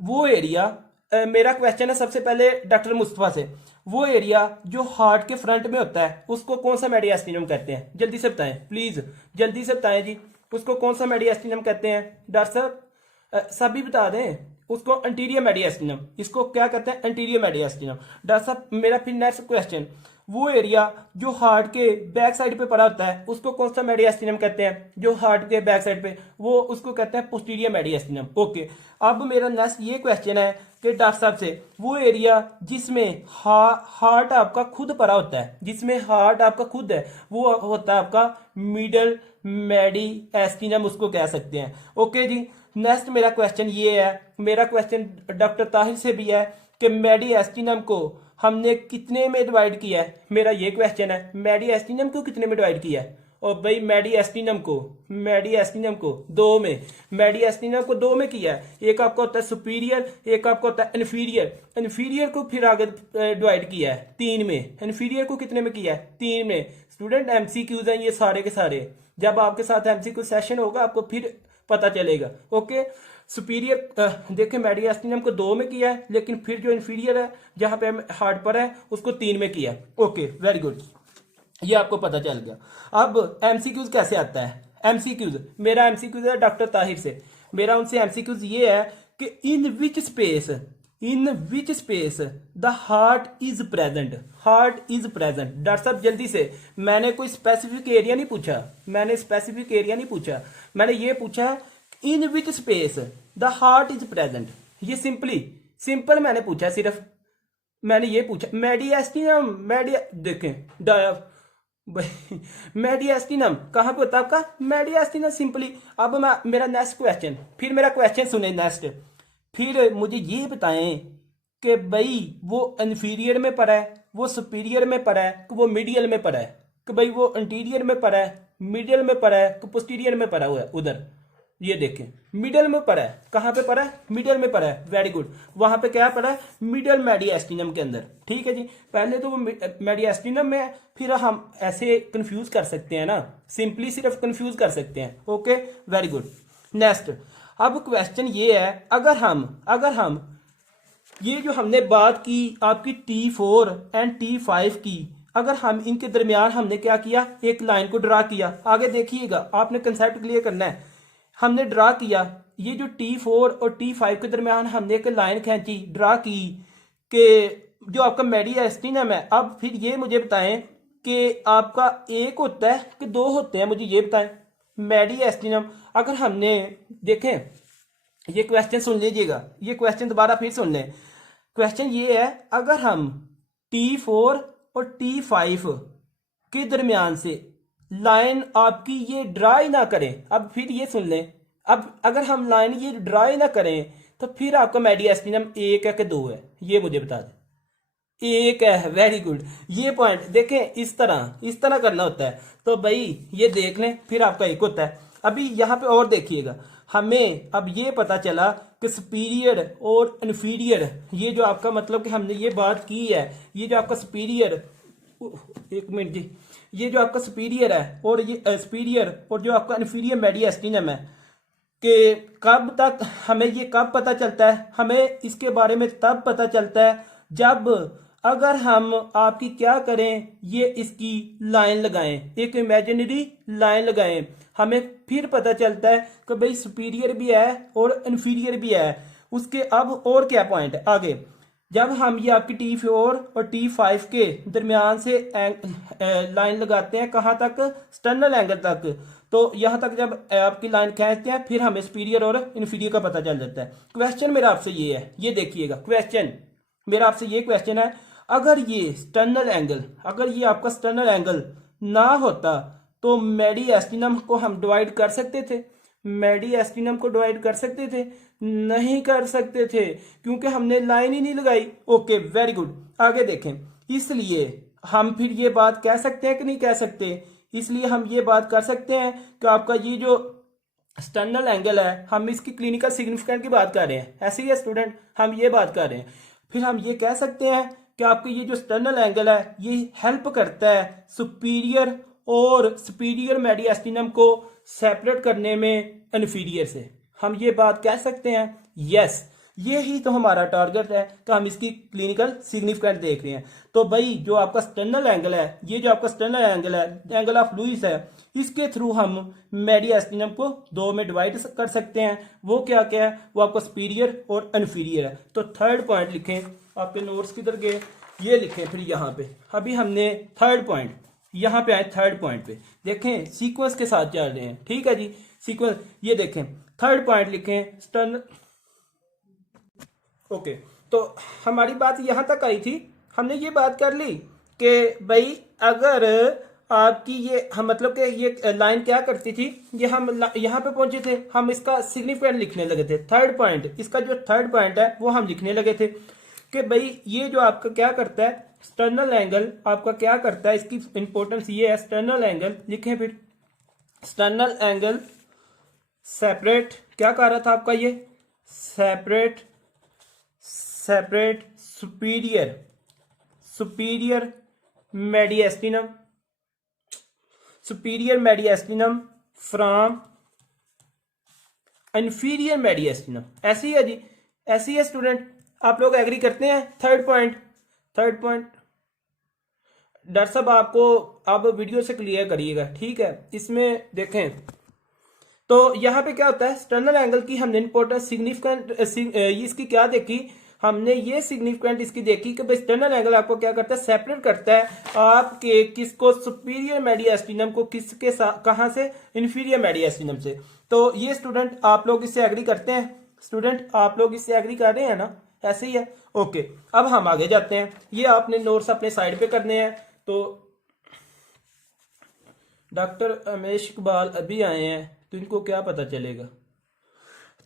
वो एरिया, मेरा क्वेश्चन है सबसे पहले डॉक्टर मुस्तफा से, वो एरिया जो हार्ट के फ्रंट में होता है उसको कौन सा मेडिएस्टिनम कहते हैं? जल्दी से बताएं प्लीज, जल्दी से बताएं जी, उसको कौन सा मेडिएस्टिनम कहते हैं? डॉक्टर साहब सभी बता दें। उसको एंटीरियर मेडिएस्टिनम, इसको क्या कहते हैं? एंटीरियर मेडिएस्टिनम। डॉक्टर साहब मेरा फिर नेक्स्ट क्वेश्चन, वो एरिया जो हार्ट के बैक साइड पे पड़ा होता है उसको कौन सा मेडिएस्टिनम कहते हैं? जो हार्ट के बैक साइड पे, वो उसको कहते हैं पोस्टीरियर मेडिएस्टिनम। ओके, अब मेरा नेक्स्ट ये क्वेश्चन है कि डॉक्टर साहब से, वो एरिया जिसमें हार्ट आपका खुद पड़ा होता है, जिसमें हार्ट आपका खुद है, वो होता है आपका मिडल मेडिएस्टिनम, उसको कह सकते हैं। ओके जी, नेक्स्ट मेरा क्वेश्चन ये है, मेरा क्वेश्चन डॉक्टर ताहिर से भी है कि मेडिएस्टिनम को हमने कितने में डिवाइड किया है? मेरा ये क्वेश्चन है, मेडिएस्टिनम को कितने में डिवाइड किया है? और भाई मेडिएस्टिनम को दो में, मेडिएस्टिनम को दो में किया है। एक आपका होता है सुपीरियर, एक आपका होता है इन्फीरियर। इन्फीरियर को फिर आगे डिवाइड किया है तीन में। इन्फीरियर को कितने में किया है? तीन में। स्टूडेंट एमसीक्यूज हैं ये सारे के सारे, जब आपके साथ एमसीक्यू सेशन होगा आपको फिर पता चलेगा। ओके, सुपीरियर देखिए मेडिएस्टिनम को दो में किया है, लेकिन फिर जो इन्फीरियर है जहां पे हार्ट पर है उसको तीन में किया है। ओके वेरी गुड, ये आपको पता चल गया। अब एमसीक्यूज कैसे आता है? एमसीक्यूज, मेरा एमसीक्यूज है डॉक्टर ताहिर से, मेरा उनसे एमसीक्यूज ये है कि in which space the heart is present. Doctor साहब जल्दी से, मैंने कोई स्पेसिफिक एरिया नहीं पूछा, मैंने ये पूछा in which space the heart is present. ये सिंपल मैंने पूछा, सिर्फ मैंने ये पूछा। मेडिएस्टिनम देखें मेडिएस्टिनम कहाँ पे होता है आपका? मेडिएस्टिनम सिंपली। अब मेरा नेक्स्ट क्वेश्चन, फिर मेरा क्वेश्चन सुने नेक्स्ट, फिर मुझे ये बताएं कि भाई वो इन्फीरियर में पड़ा है, वो सुपीरियर में पड़ा है, कि वो मिडियल में पड़ा है, कि भाई वो इंटीरियर में पड़ा है, मिडियल में पड़ा है, कि पोस्टीरियर में पड़ा हुआ है? उधर ये देखें मिडल में पड़ा है। कहाँ पे पड़ा है? मिडल में पड़ा है। वेरी गुड, वहां पे क्या पड़ा है? मिडल मेडिएस्टिनम के अंदर। ठीक है जी, पहले तो वो मेडिएस्टिनम में है, फिर हम ऐसे कंफ्यूज कर सकते हैं ना, सिंपली सिर्फ कंफ्यूज कर सकते हैं। Okay very good, next. अब क्वेश्चन ये है, अगर हम ये जो हमने बात की आपकी T4 एंड T5 की, अगर हम इनके दरमियान हमने क्या किया? एक लाइन को ड्रा किया। आगे देखिएगा, आपने कंसेप्ट क्लियर करना है। हमने ड्रा किया, ये जो T4 और T5 के दरमियान हमने एक लाइन खींची, ड्रा की, कि जो आपका मेडिएस्टिनम है। अब फिर ये मुझे बताएं कि आपका एक होता है कि दो होते हैं? मुझे ये बताएं। मेडिएस्टिनम अगर हमने देखें, ये क्वेश्चन सुन लीजिएगा, ये क्वेश्चन दोबारा फिर सुन लें। क्वेश्चन ये है, अगर हम T4 और T5 के दरमियान से लाइन आपकी ये ड्रा ही ना करें, अब फिर ये सुन लें, अब अगर हम लाइन ये ड्रा ही ना करें तो फिर आपका मेडिएस्टिनम एक है कि दो है? ये मुझे बता दें। एक है। वेरी गुड, ये पॉइंट देखें, इस तरह करना होता है। तो भाई ये देख लें, फिर आपका एक होता है। अभी यहाँ पे और देखिएगा, हमें अब ये पता चला कि सुपीरियर और इन्फीरियर, ये जो आपका मतलब कि हमने ये बात की है, ये जो आपका सुपीरियर, एक मिनट जी, ये जो आपका सुपीरियर है और ये सुपीरियर और जो आपका इन्फीरियर मेडिएस्टिनम है, कि कब तक हमें ये कब पता चलता है? हमें इसके बारे में तब पता चलता है जब अगर हम आपकी क्या करें, ये इसकी लाइन लगाएं, एक इमेजिनरी लाइन लगाएं, हमें फिर पता चलता है कि भाई सुपीरियर भी है और इन्फीरियर भी है। उसके अब और क्या पॉइंट है आगे, जब हम ये आपकी T4 और T5 के दरमियान से लाइन लगाते हैं, कहाँ तक? स्टर्नल एंगल तक। तो यहाँ तक जब आपकी लाइन खींचते हैं, फिर हमें सुपीरियर और इन्फीरियर का पता चल जाता है। क्वेश्चन मेरा आपसे ये है, ये देखिएगा, क्वेश्चन मेरा आपसे ये क्वेश्चन है, अगर ये स्टर्नल एंगल, अगर ये आपका स्टर्नल एंगल ना होता तो मेडिएस्टिनम को हम डिवाइड कर सकते थे? मेडिएस्टिनम को डिवाइड कर सकते थे? नहीं कर सकते थे, क्योंकि हमने लाइन ही नहीं लगाई। ओके वेरी गुड, आगे देखें, इसलिए हम फिर ये बात कह सकते हैं कि नहीं कह सकते, इसलिए हम ये बात कर सकते हैं कि आपका ये जो एक्सटर्नल एंगल है, हम इसकी क्लिनिकल सिग्निफिकेंट की बात कर रहे हैं, ऐसे ही है स्टूडेंट, हम ये बात कर रहे हैं। फिर हम ये कह सकते हैं कि आपके ये जो एक्सटर्नल एंगल है ये हेल्प करता है सुपीरियर और सुपीरियर मेडिएस्टिनम को सेपरेट करने में इन्फीरियर से। हम ये बात कह सकते हैं, यस ये ही तो हमारा टारगेट है, तो हम इसकी क्लिनिकल सिग्निफिकेंट देख रहे हैं। तो भाई जो आपका एक्सटर्नल एंगल है, ये जो आपका एक्सटर्नल एंगल है, एंगल ऑफ लुईस है, इसके थ्रू हम मेडिएस्टिनम को दो में डिवाइड कर सकते हैं। वो क्या क्या है, वो आपका सुपीरियर और इन्फीरियर है। तो थर्ड पॉइंट लिखें, आपके नोट्स किधर गए, ये लिखें फिर यहाँ पे। अभी हमने थर्ड पॉइंट, यहाँ पे आए थर्ड पॉइंट पे, देखें सीक्वेंस के साथ चल रहे हैं, ठीक है जी, सीक्वेंस। ये देखें थर्ड पॉइंट लिखें एक्सटर्नल। ओके, तो हमारी बात यहां तक आई थी, हमने ये बात कर ली कि भाई अगर आपकी ये हम मतलब कि ये लाइन क्या करती थी, ये हम यहाँ पे पहुंचे थे, हम इसका सिग्निफिकेंट लिखने लगे थे। थर्ड पॉइंट, इसका जो थर्ड पॉइंट है वो हम लिखने लगे थे कि भाई ये जो आपका क्या करता है, एक्सटर्नल एंगल आपका क्या करता है, इसकी इंपॉर्टेंस ये है। एक्सटर्नल एंगल लिखें फिर, एक्सटर्नल एंगल सेपरेट, क्या कह रहा था आपका ये, separate superior mediastinum, superior mediastinum from inferior mediastinum. ऐसी है जी, ऐसी है स्टूडेंट, आप लोग एग्री करते हैं। थर्ड पॉइंट डॉक्टर साहब आपको अब वीडियो से क्लियर करिएगा, ठीक है। इसमें देखें तो यहाँ पे क्या होता है, एक्सटर्नल एंगल की हमने इंपॉर्टेंस सिग्निफिकेंट इसकी क्या देखी, हमने ये सिग्निफिकेंट इसकी देखी कि एक्सटर्नल एंगल आपको क्या करता है, सेपरेट करता है आपके किसको, सुपीरियर मेडिएस्टिनम को किसके साथ, कहां से, इन्फीरियर मेडिएस्टिनम से। तो ये स्टूडेंट आप लोग इससे एग्री करते हैं, स्टूडेंट आप लोग इससे एग्री कर रहे हैं ना, ऐसे ही है। ओके, अब हम आगे जाते हैं, ये आपने नोट्स अपने साइड पे करने हैं। तो डॉक्टर रमेश इकबाल अभी आए हैं तो इनको क्या पता चलेगा।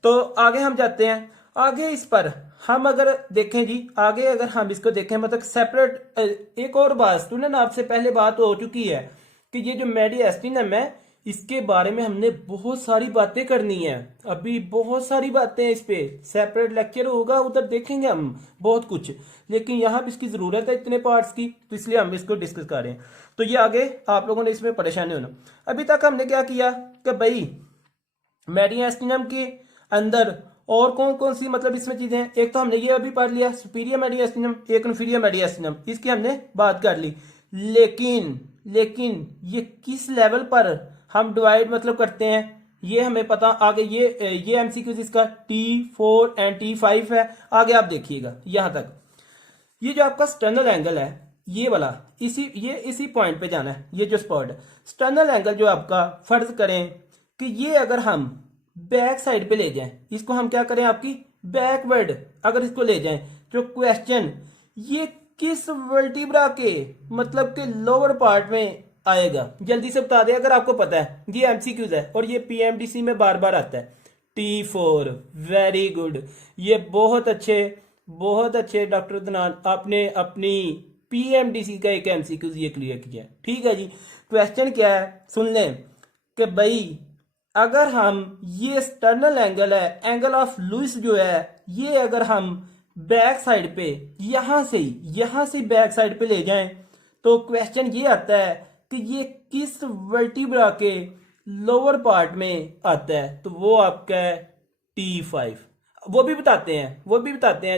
तो आगे हम जाते हैं, आगे इस पर हम अगर देखें जी, आगे अगर हम इसको देखें मतलब सेपरेट, एक और बात स्टूडेंट आपसे पहले बात हो चुकी है कि ये जो मेडिएस्टिनम है इसके बारे में हमने बहुत सारी बातें करनी है, अभी बहुत सारी बातें हैं इस पे, सेपरेट लेक्चर होगा उधर देखेंगे हम बहुत कुछ, लेकिन यहाँ पे इसकी जरूरत है इतने पार्ट्स की, तो इसलिए हम इसको डिस्कस कर रहे हैं। तो ये आगे आप लोगों ने इसमें परेशानी होना। अभी तक हमने क्या किया कि भाई मेडिएस्टिनम के अंदर और कौन कौन सी मतलब इसमें चीजें हैं, एक तो हमने ये अभी पढ़ लिया सुपीरियर मेडिएस्टिनम, एक इन्फीरियर मेडिएस्टिनम, इसकी हमने बात कर ली। लेकिन ये किस लेवल पर हम डिवाइड मतलब करते हैं ये हमें पता, आगे ये एमसीक्यूज इसका T4 एंड T5 है, आगे आप देखिएगा यहां तक। ये जो आपका एक्सटर्नल एंगल है ये वाला, इसी पॉइंट पे जाना है, ये जो स्पॉट है एक्सटर्नल एंगल जो आपका, फर्ज करें कि ये अगर हम बैक साइड पे ले जाएं, इसको हम क्या करें आपकी बैकवर्ड अगर इसको ले जाएं, जो क्वेश्चन ये किस वर्टिब्रा के मतलब के लोअर पार्ट में आएगा, जल्दी से बता दें अगर आपको पता है। ये एमसीक्यूज है और ये पीएमडीसी में बार बार आता है। T4, वेरी गुड, ये बहुत अच्छे डॉक्टर दनान, आपने अपनी पीएमडीसी का एक एमसीक्यूज ये क्लियर किया, ठीक है जी। क्वेश्चन क्या है सुन लें कि भाई अगर हम ये एक्सटर्नल एंगल है, एंगल ऑफ लुईस जो है, ये अगर हम बैक साइड पे यहां से बैक साइड पे ले जाएं तो क्वेश्चन ये आता है कि ये किस वर्टिब्रा के लोअर पार्ट में आता है, तो वो आपका है T5। वो भी बताते हैं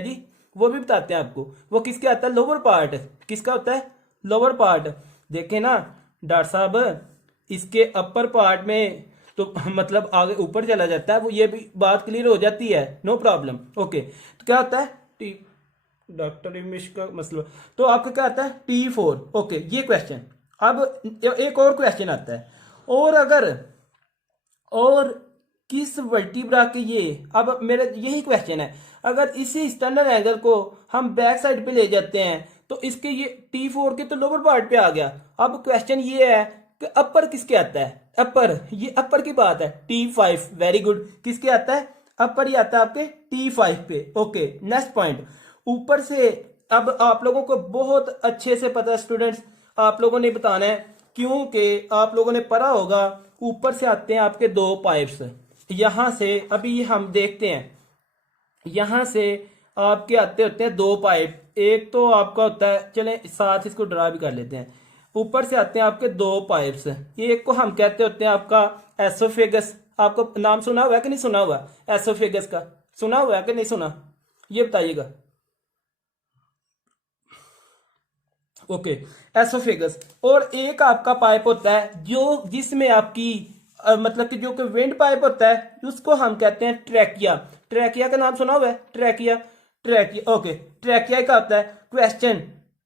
जी, वो भी बताते हैं आपको वो किसके आता है, लोअर पार्ट किसका होता है, लोअर पार्ट। देखें ना डॉक्टर साहब, इसके अपर पार्ट में तो मतलब आगे ऊपर चला जाता है, वो ये भी बात क्लियर हो जाती है, नो प्रॉब्लम। ओके, तो क्या होता है डॉक्टर रमेश का मसला, तो आपका क्या आता है T4। ओके, ये क्वेश्चन। अब एक और क्वेश्चन आता है, और किस वर्टिब्रा के ये, अब मेरा यही क्वेश्चन है, अगर इसी एक्सटर्नल एंगल को हम बैक साइड पे ले जाते हैं तो इसके ये T4 के तो लोअर पार्ट पे आ गया। अब क्वेश्चन ये है कि अपर किसके आता है, ये अपर की बात है T5, वेरी गुड, किसके आता है, अपर ही आता है आपके T5 पे। ओके, नेक्स्ट पॉइंट, ऊपर से अब आप लोगों को बहुत अच्छे से पता है स्टूडेंट्स, आप लोगों ने बताना है, क्योंकि आप लोगों ने पढ़ा होगा ऊपर से आते हैं आपके दो पाइप्स, यहां से अभी हम देखते हैं, यहां से आपके आते होते हैं दो पाइप, एक तो आपका होता है, चलें साथ इसको ड्रा भी कर लेते हैं, ऊपर से आते हैं आपके दो पाइप्स, एक को हम कहते होते हैं आपका एसोफेगस। आपको नाम सुना हुआ है कि नहीं सुना हुआ एसोफेगस का, सुना हुआ है कि नहीं सुना, ये बताइएगा। Okay, oesophagus. और एक आपका पाइप होता है जो जिसमें आपकी मतलब कि जो कि विंड पाइप होता है उसको हम कहते हैं ट्रैकिया। ट्रैकिया का नाम सुना हुआ है, ट्रैकिया, ट्रैकिया, ओके। ट्रैकिया का होता है क्वेश्चन,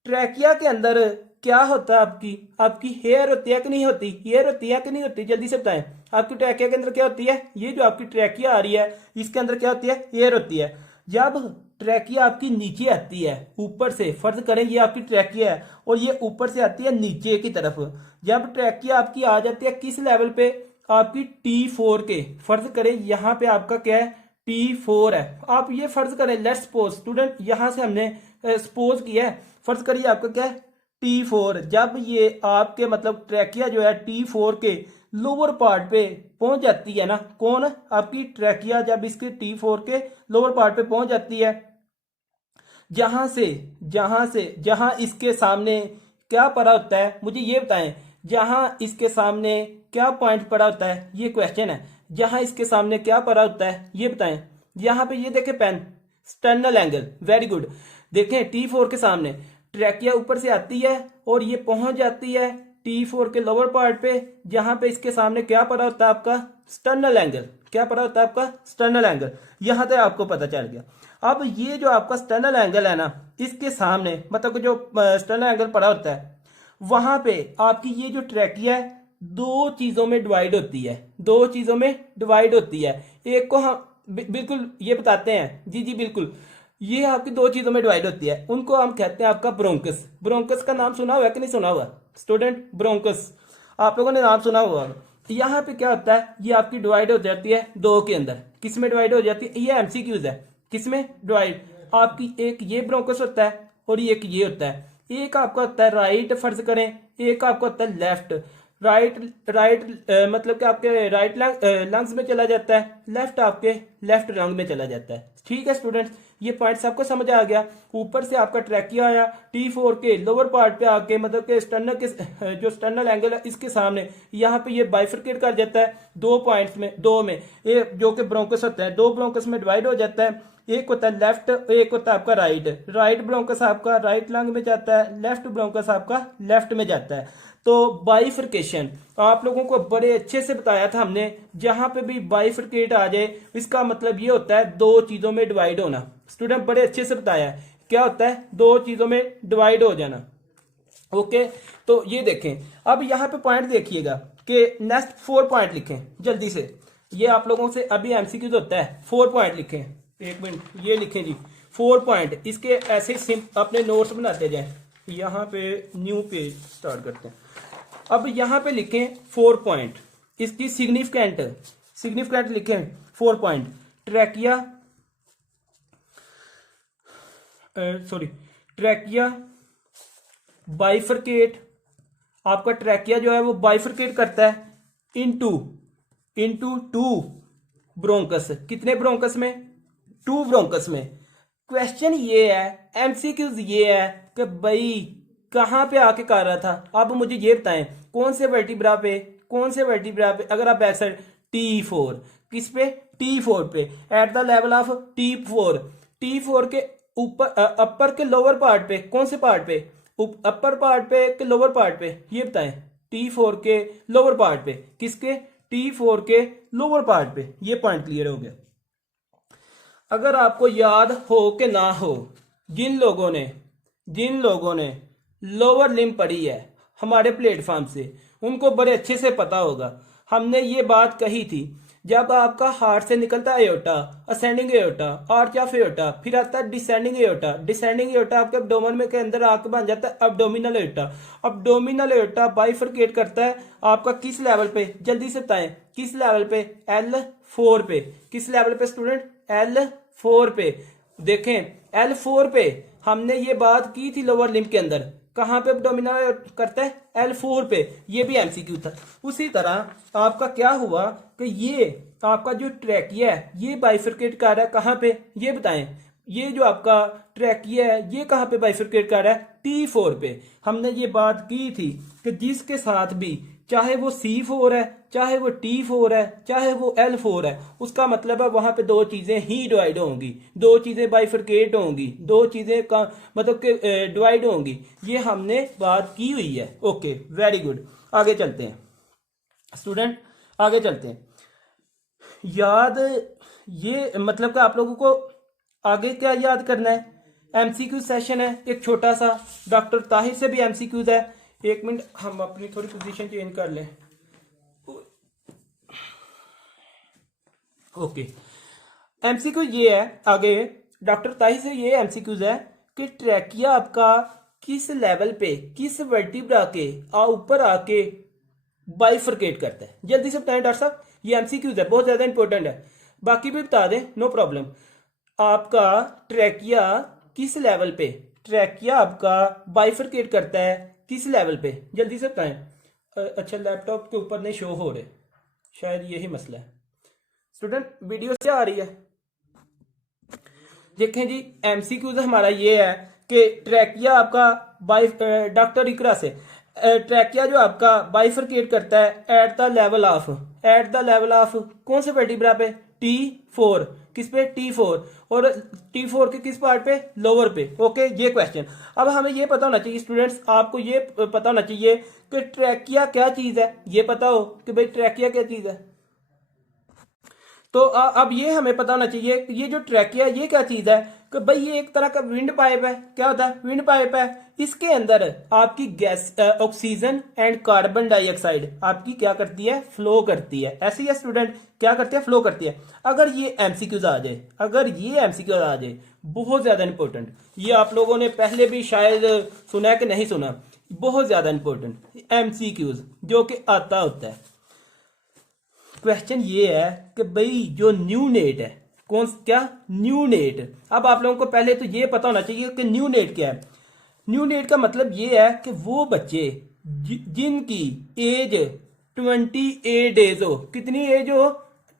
ट्रैकिया के अंदर क्या होता है, आपकी आपकी हेयर होती है कि नहीं होती, हेयर होती है कि नहीं होती, जल्दी से बताएं। आपकी ट्रैकिया के अंदर क्या होती है, ये जो आपकी ट्रैकिया आ रही है इसके अंदर क्या होती है, हेयर होती है। जब ट्रैकिया आपकी नीचे आती है ऊपर से, फर्ज करें ये आपकी ट्रैकिया है और ये ऊपर से आती है नीचे की तरफ, जब ट्रैकिया आपकी आ जाती है किस लेवल पे, आपकी T4 के, फर्ज करें यहाँ पे आपका क्या है, T4 है। आप ये फर्ज करें, लेट्स सपोज स्टूडेंट, यहां से हमने सपोज किया है, फर्ज करिए आपका क्या है T4, जब ये आपके मतलब ट्रैकिया जो है T4 के लोअर पार्ट पे पहुंच जाती है ना, कौन, आपकी ट्रैकिया जब इसके T4 के लोअर पार्ट पे पहुंच जाती है, जहां इसके सामने क्या पड़ा होता है, मुझे ये बताएं, जहां इसके सामने क्या पॉइंट पड़ा होता है, ये क्वेश्चन है, जहां इसके सामने क्या पड़ा होता है ये बताएं। यहां पे ये देखें pen, sternal angle, very good. देखें T4 के सामने ट्रैकिया ऊपर से आती है और ये पहुंच जाती है T4 के लोअर पार्ट पे, जहां पे इसके सामने क्या पड़ा होता है, आपका स्टर्नल एंगल, क्या पड़ा होता है, आपका स्टर्नल एंगल। यहां तक आपको पता चल गया। अब ये जो आपका स्टर्नल एंगल है ना, इसके सामने मतलब जो स्टर्नल एंगल पड़ा होता है, वहां पे आपकी ये जो ट्रैकिया है दो चीजों में डिवाइड होती है, दो चीजों में डिवाइड होती है। एक को हम बिल्कुल ये बताते हैं, जी जी बिल्कुल, ये आपकी दो चीजों में डिवाइड होती है, उनको हम कहते हैं आपका ब्रोंकस। ब्रोंकस का नाम सुना हुआ है कि नहीं सुना हुआ स्टूडेंट, ब्रोंकस आप लोगों ने नाम सुना हुआ। यहाँ पे क्या होता है, ये आपकी डिवाइड हो जाती है दो के अंदर, किस में डिवाइड हो जाती है, ये एमसीक्यूज है, किसमें डिवाइड, आपकी एक ये ब्रोंकस होता है और एक ये होता है, एक आपका होता है राइट, फर्ज करें एक आपका होता है लेफ्ट, राइट मतलब कि आपके राइट लंग्स में चला जाता है, लेफ्ट आपके लेफ्ट लंग में चला जाता है। ठीक है स्टूडेंट्स, ये पॉइंट्स आपको समझ आ गया। ऊपर से आपका ट्रैकिया आया T4 के लोअर पार्ट पे आके, मतलब के स्टर्नल के जो स्टर्नल एंगल है इसके सामने, यहाँ पे ये बाइफरकेट कर जाता है दो पॉइंट्स में, दो में, एक जो कि ब्रोंकस होता है, दो ब्रोंकस में डिवाइड हो जाता है, एक होता है लेफ्ट, एक होता है आपका राइट। राइट ब्रोंकस आपका राइट लंग में जाता है, लेफ्ट ब्रोंकस आपका लेफ्ट में जाता है। तो बाइफरकेशन आप लोगों को बड़े अच्छे से बताया था हमने, जहां पे भी बाइफरकेट आ जाए इसका मतलब ये होता है दो चीजों में डिवाइड होना। स्टूडेंट बड़े अच्छे से बताया है क्या होता है, दो चीजों में डिवाइड हो जाना। ओके, तो ये देखें, अब यहाँ पे पॉइंट देखिएगा कि नेक्स्ट 4 पॉइंट लिखें जल्दी से, ये आप लोगों से अभी एमसीक्यूज होता है, 4 पॉइंट लिखें, एक मिनट ये लिखें जी 4 पॉइंट, इसके ऐसे अपने नोट्स बनाते जाएं। यहाँ पे न्यू पेज स्टार्ट करते हैं। अब यहाँ पे लिखें 4 पॉइंट, इसकी सिग्निफिकेंट लिखें 4 पॉइंट। ट्रैकिया ट्रैकिया बाइफरकेट, आपका ट्रैकिया जो है वो बाइफरकेट करता है इनटू टू ब्रोंकस, कितने ब्रोंकस में, 2 ब्रोंकस में। क्वेश्चन ये है, एमसीक्यूज ये है कि भाई कहां पे आके कर रहा था, अब मुझे ये बताएं कौन से वर्टिब्रा पे, अगर आप बैक साइड T4, किस पे, T4 पे, eight the level of T4 के ऊपर अपर के लोअर पार्ट पे, कौन से पार्ट पे, अपर पार्ट पे के लोअर पार्ट पे, ये बताएं T4 के लोअर पार्ट पे, किसके, T4 के लोअर पार्ट पे। ये पॉइंट क्लियर हो गया। अगर आपको याद हो कि ना हो, जिन लोगों ने लोअर लिम्ब पढ़ी है हमारे प्लेटफॉर्म से, उनको बड़े अच्छे से पता होगा, हमने ये बात कही थी, जब आपका हार्ट से निकलता है aorta, ascending aorta, arch of aorta, फिर आता है डिसेंडिंग एओर्टा आपके एब्डोमेन में के अंदर आके बन जाता है एब्डोमिनल एओर्टा बाइफरकेट करता है आपका किस लेवल पे, जल्दी से बताएं किस लेवल पे, L4 पे, किस लेवल पे स्टूडेंट, L4 पे। देखें L4 पे हमने ये बात की थी लोअर लिम्ब के अंदर, कहाँ पे डोमिनेट करता है, L4 पे, ये भी एमसीक्यू था। उसी तरह आपका क्या हुआ कि ये आपका जो ट्रैकिया है ये बाइफरकेट कर रहा है कहाँ पे, ये बताएं। ये जो आपका ट्रैकिया है ये कहाँ पे बाइफरकेट कर रहा है, T4 पे। हमने ये बात की थी कि जिसके साथ भी, चाहे वो C4 है, चाहे वो T4 है, चाहे वो L4 है, उसका मतलब है वहां पे दो चीजें ही डिवाइड होंगी, दो चीजें बाइफरकेट होंगी, दो चीजें का मतलब कि डिवाइड होंगी। ये हमने बात की हुई है। Okay, very good. आगे चलते हैं स्टूडेंट, आगे चलते हैं। याद, ये मतलब कि आप लोगों को आगे क्या याद करना है, एमसीक्यू सेशन है एक छोटा सा, डॉक्टर ताहिर से भी एमसीक्यूज है। एक मिनट, हम अपनी थोड़ी पोजीशन चेंज कर लें। ओके, एमसीक्यू ये है आगे, डॉक्टर ताहिर से ये एमसीक्यूज है कि ट्रैकिया आपका किस लेवल पे, किस वर्टिब्रा के ऊपर आके बाइफरकेट करता है। जल्दी से बताएं डॉक्टर साहब, ये एमसीक्यूज है, बहुत ज्यादा इंपॉर्टेंट है, बाकी भी बता दें, नो प्रॉब्लम। आपका ट्रैकिया किस लेवल पे, ट्रैकिया आपका बाइफरकेट करता है किस लेवल पे, जल्दी से बताएं। अच्छा, लैपटॉप के ऊपर नहीं शो हो रहे, शायद यही मसला है। स्टूडेंट वीडियो से आ रही है, देखें जी। एमसीक्यूज हमारा ये है कि ट्रैकिया आपका डॉक्टर इकरा से ट्रैकिया जो आपका बाइफरकेट करता है eight the level of, eight the level of कौन से वर्टिब्रा पे, T4, किस पे, T4, और T4 के किस पार्ट पे, लोअर पे। ओके, ये क्वेश्चन। अब हमें ये पता होना चाहिए स्टूडेंट्स, आपको ये पता होना चाहिए कि ट्रैकिया क्या चीज है, ये पता हो कि भाई ट्रैकिया क्या चीज है। तो अब ये हमें पता होना चाहिए कि ये जो ट्रैकिया ये क्या चीज है, कि भाई ये एक तरह का विंड पाइप है। क्या होता है, विंड पाइप है। इसके अंदर आपकी gas oxygen and carbon dioxide आपकी क्या करती है, फ्लो करती है। ऐसे ही स्टूडेंट क्या करती है, फ्लो करती है। अगर ये एमसीक्यूज आ जाए, अगर ये एमसीक्यूज आ जाए, बहुत ज्यादा इंपॉर्टेंट, ये आप लोगों ने पहले भी शायद सुना है कि नहीं सुना, बहुत ज्यादा इंपॉर्टेंट एमसीक्यूज जो कि आता होता है। क्वेश्चन ये है कि भाई जो न्यू नेट है, कौन क्या, न्यू नेट। अब आप लोगों को पहले तो ये पता होना चाहिए कि न्यू नेट क्या है। न्यू नेट का मतलब ये है कि वो बच्चे जिनकी एज 28 डेज हो, कितनी एज हो,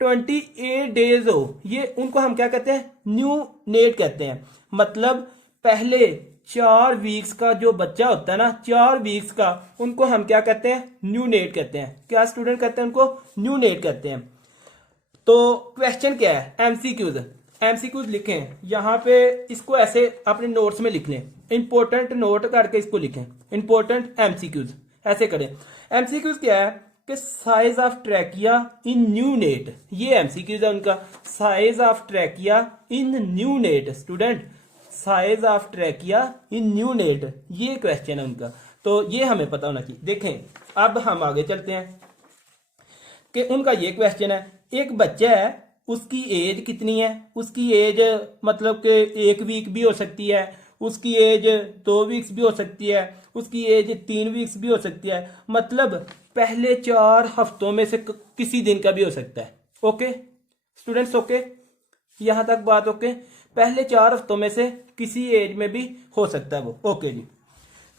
28 डेज हो, ये उनको हम क्या कहते हैं, न्यू नेट कहते हैं। मतलब पहले 4 वीक्स का जो बच्चा होता है ना, 4 वीक्स का, उनको हम क्या कहते हैं, न्यू नेट कहते हैं। क्या स्टूडेंट कहते हैं उनको, न्यू नेट कहते हैं। तो क्वेश्चन क्या है, एमसीक्यूज। एमसीक्यूज लिखें यहां पे, इसको ऐसे अपने नोट्स में लिख लें, इंपॉर्टेंट नोट करके इसको लिखें, इंपॉर्टेंट एमसीक्यूज ऐसे करें। एमसीक्यूज क्या है कि size of trachea in new net, ये एमसीक्यूज है उनका, size of trachea in new net. Student, size of trachea in new net, ये क्वेश्चन है उनका, तो ये हमें पता होना चाहिए। देखें अब हम आगे चलते हैं कि उनका ये क्वेश्चन है, एक बच्चा है, उसकी एज कितनी है, उसकी एज मतलब कि 1 वीक भी हो सकती है, उसकी एज 2 वीक्स भी हो सकती है, उसकी एज 3 वीक्स भी हो सकती है, मतलब पहले 4 हफ्तों में से किसी दिन का भी हो सकता है। ओके स्टूडेंट्स, ओके, यहां तक बात ओके। पहले 4 हफ्तों में से किसी एज में भी हो सकता है वो। ओके जी,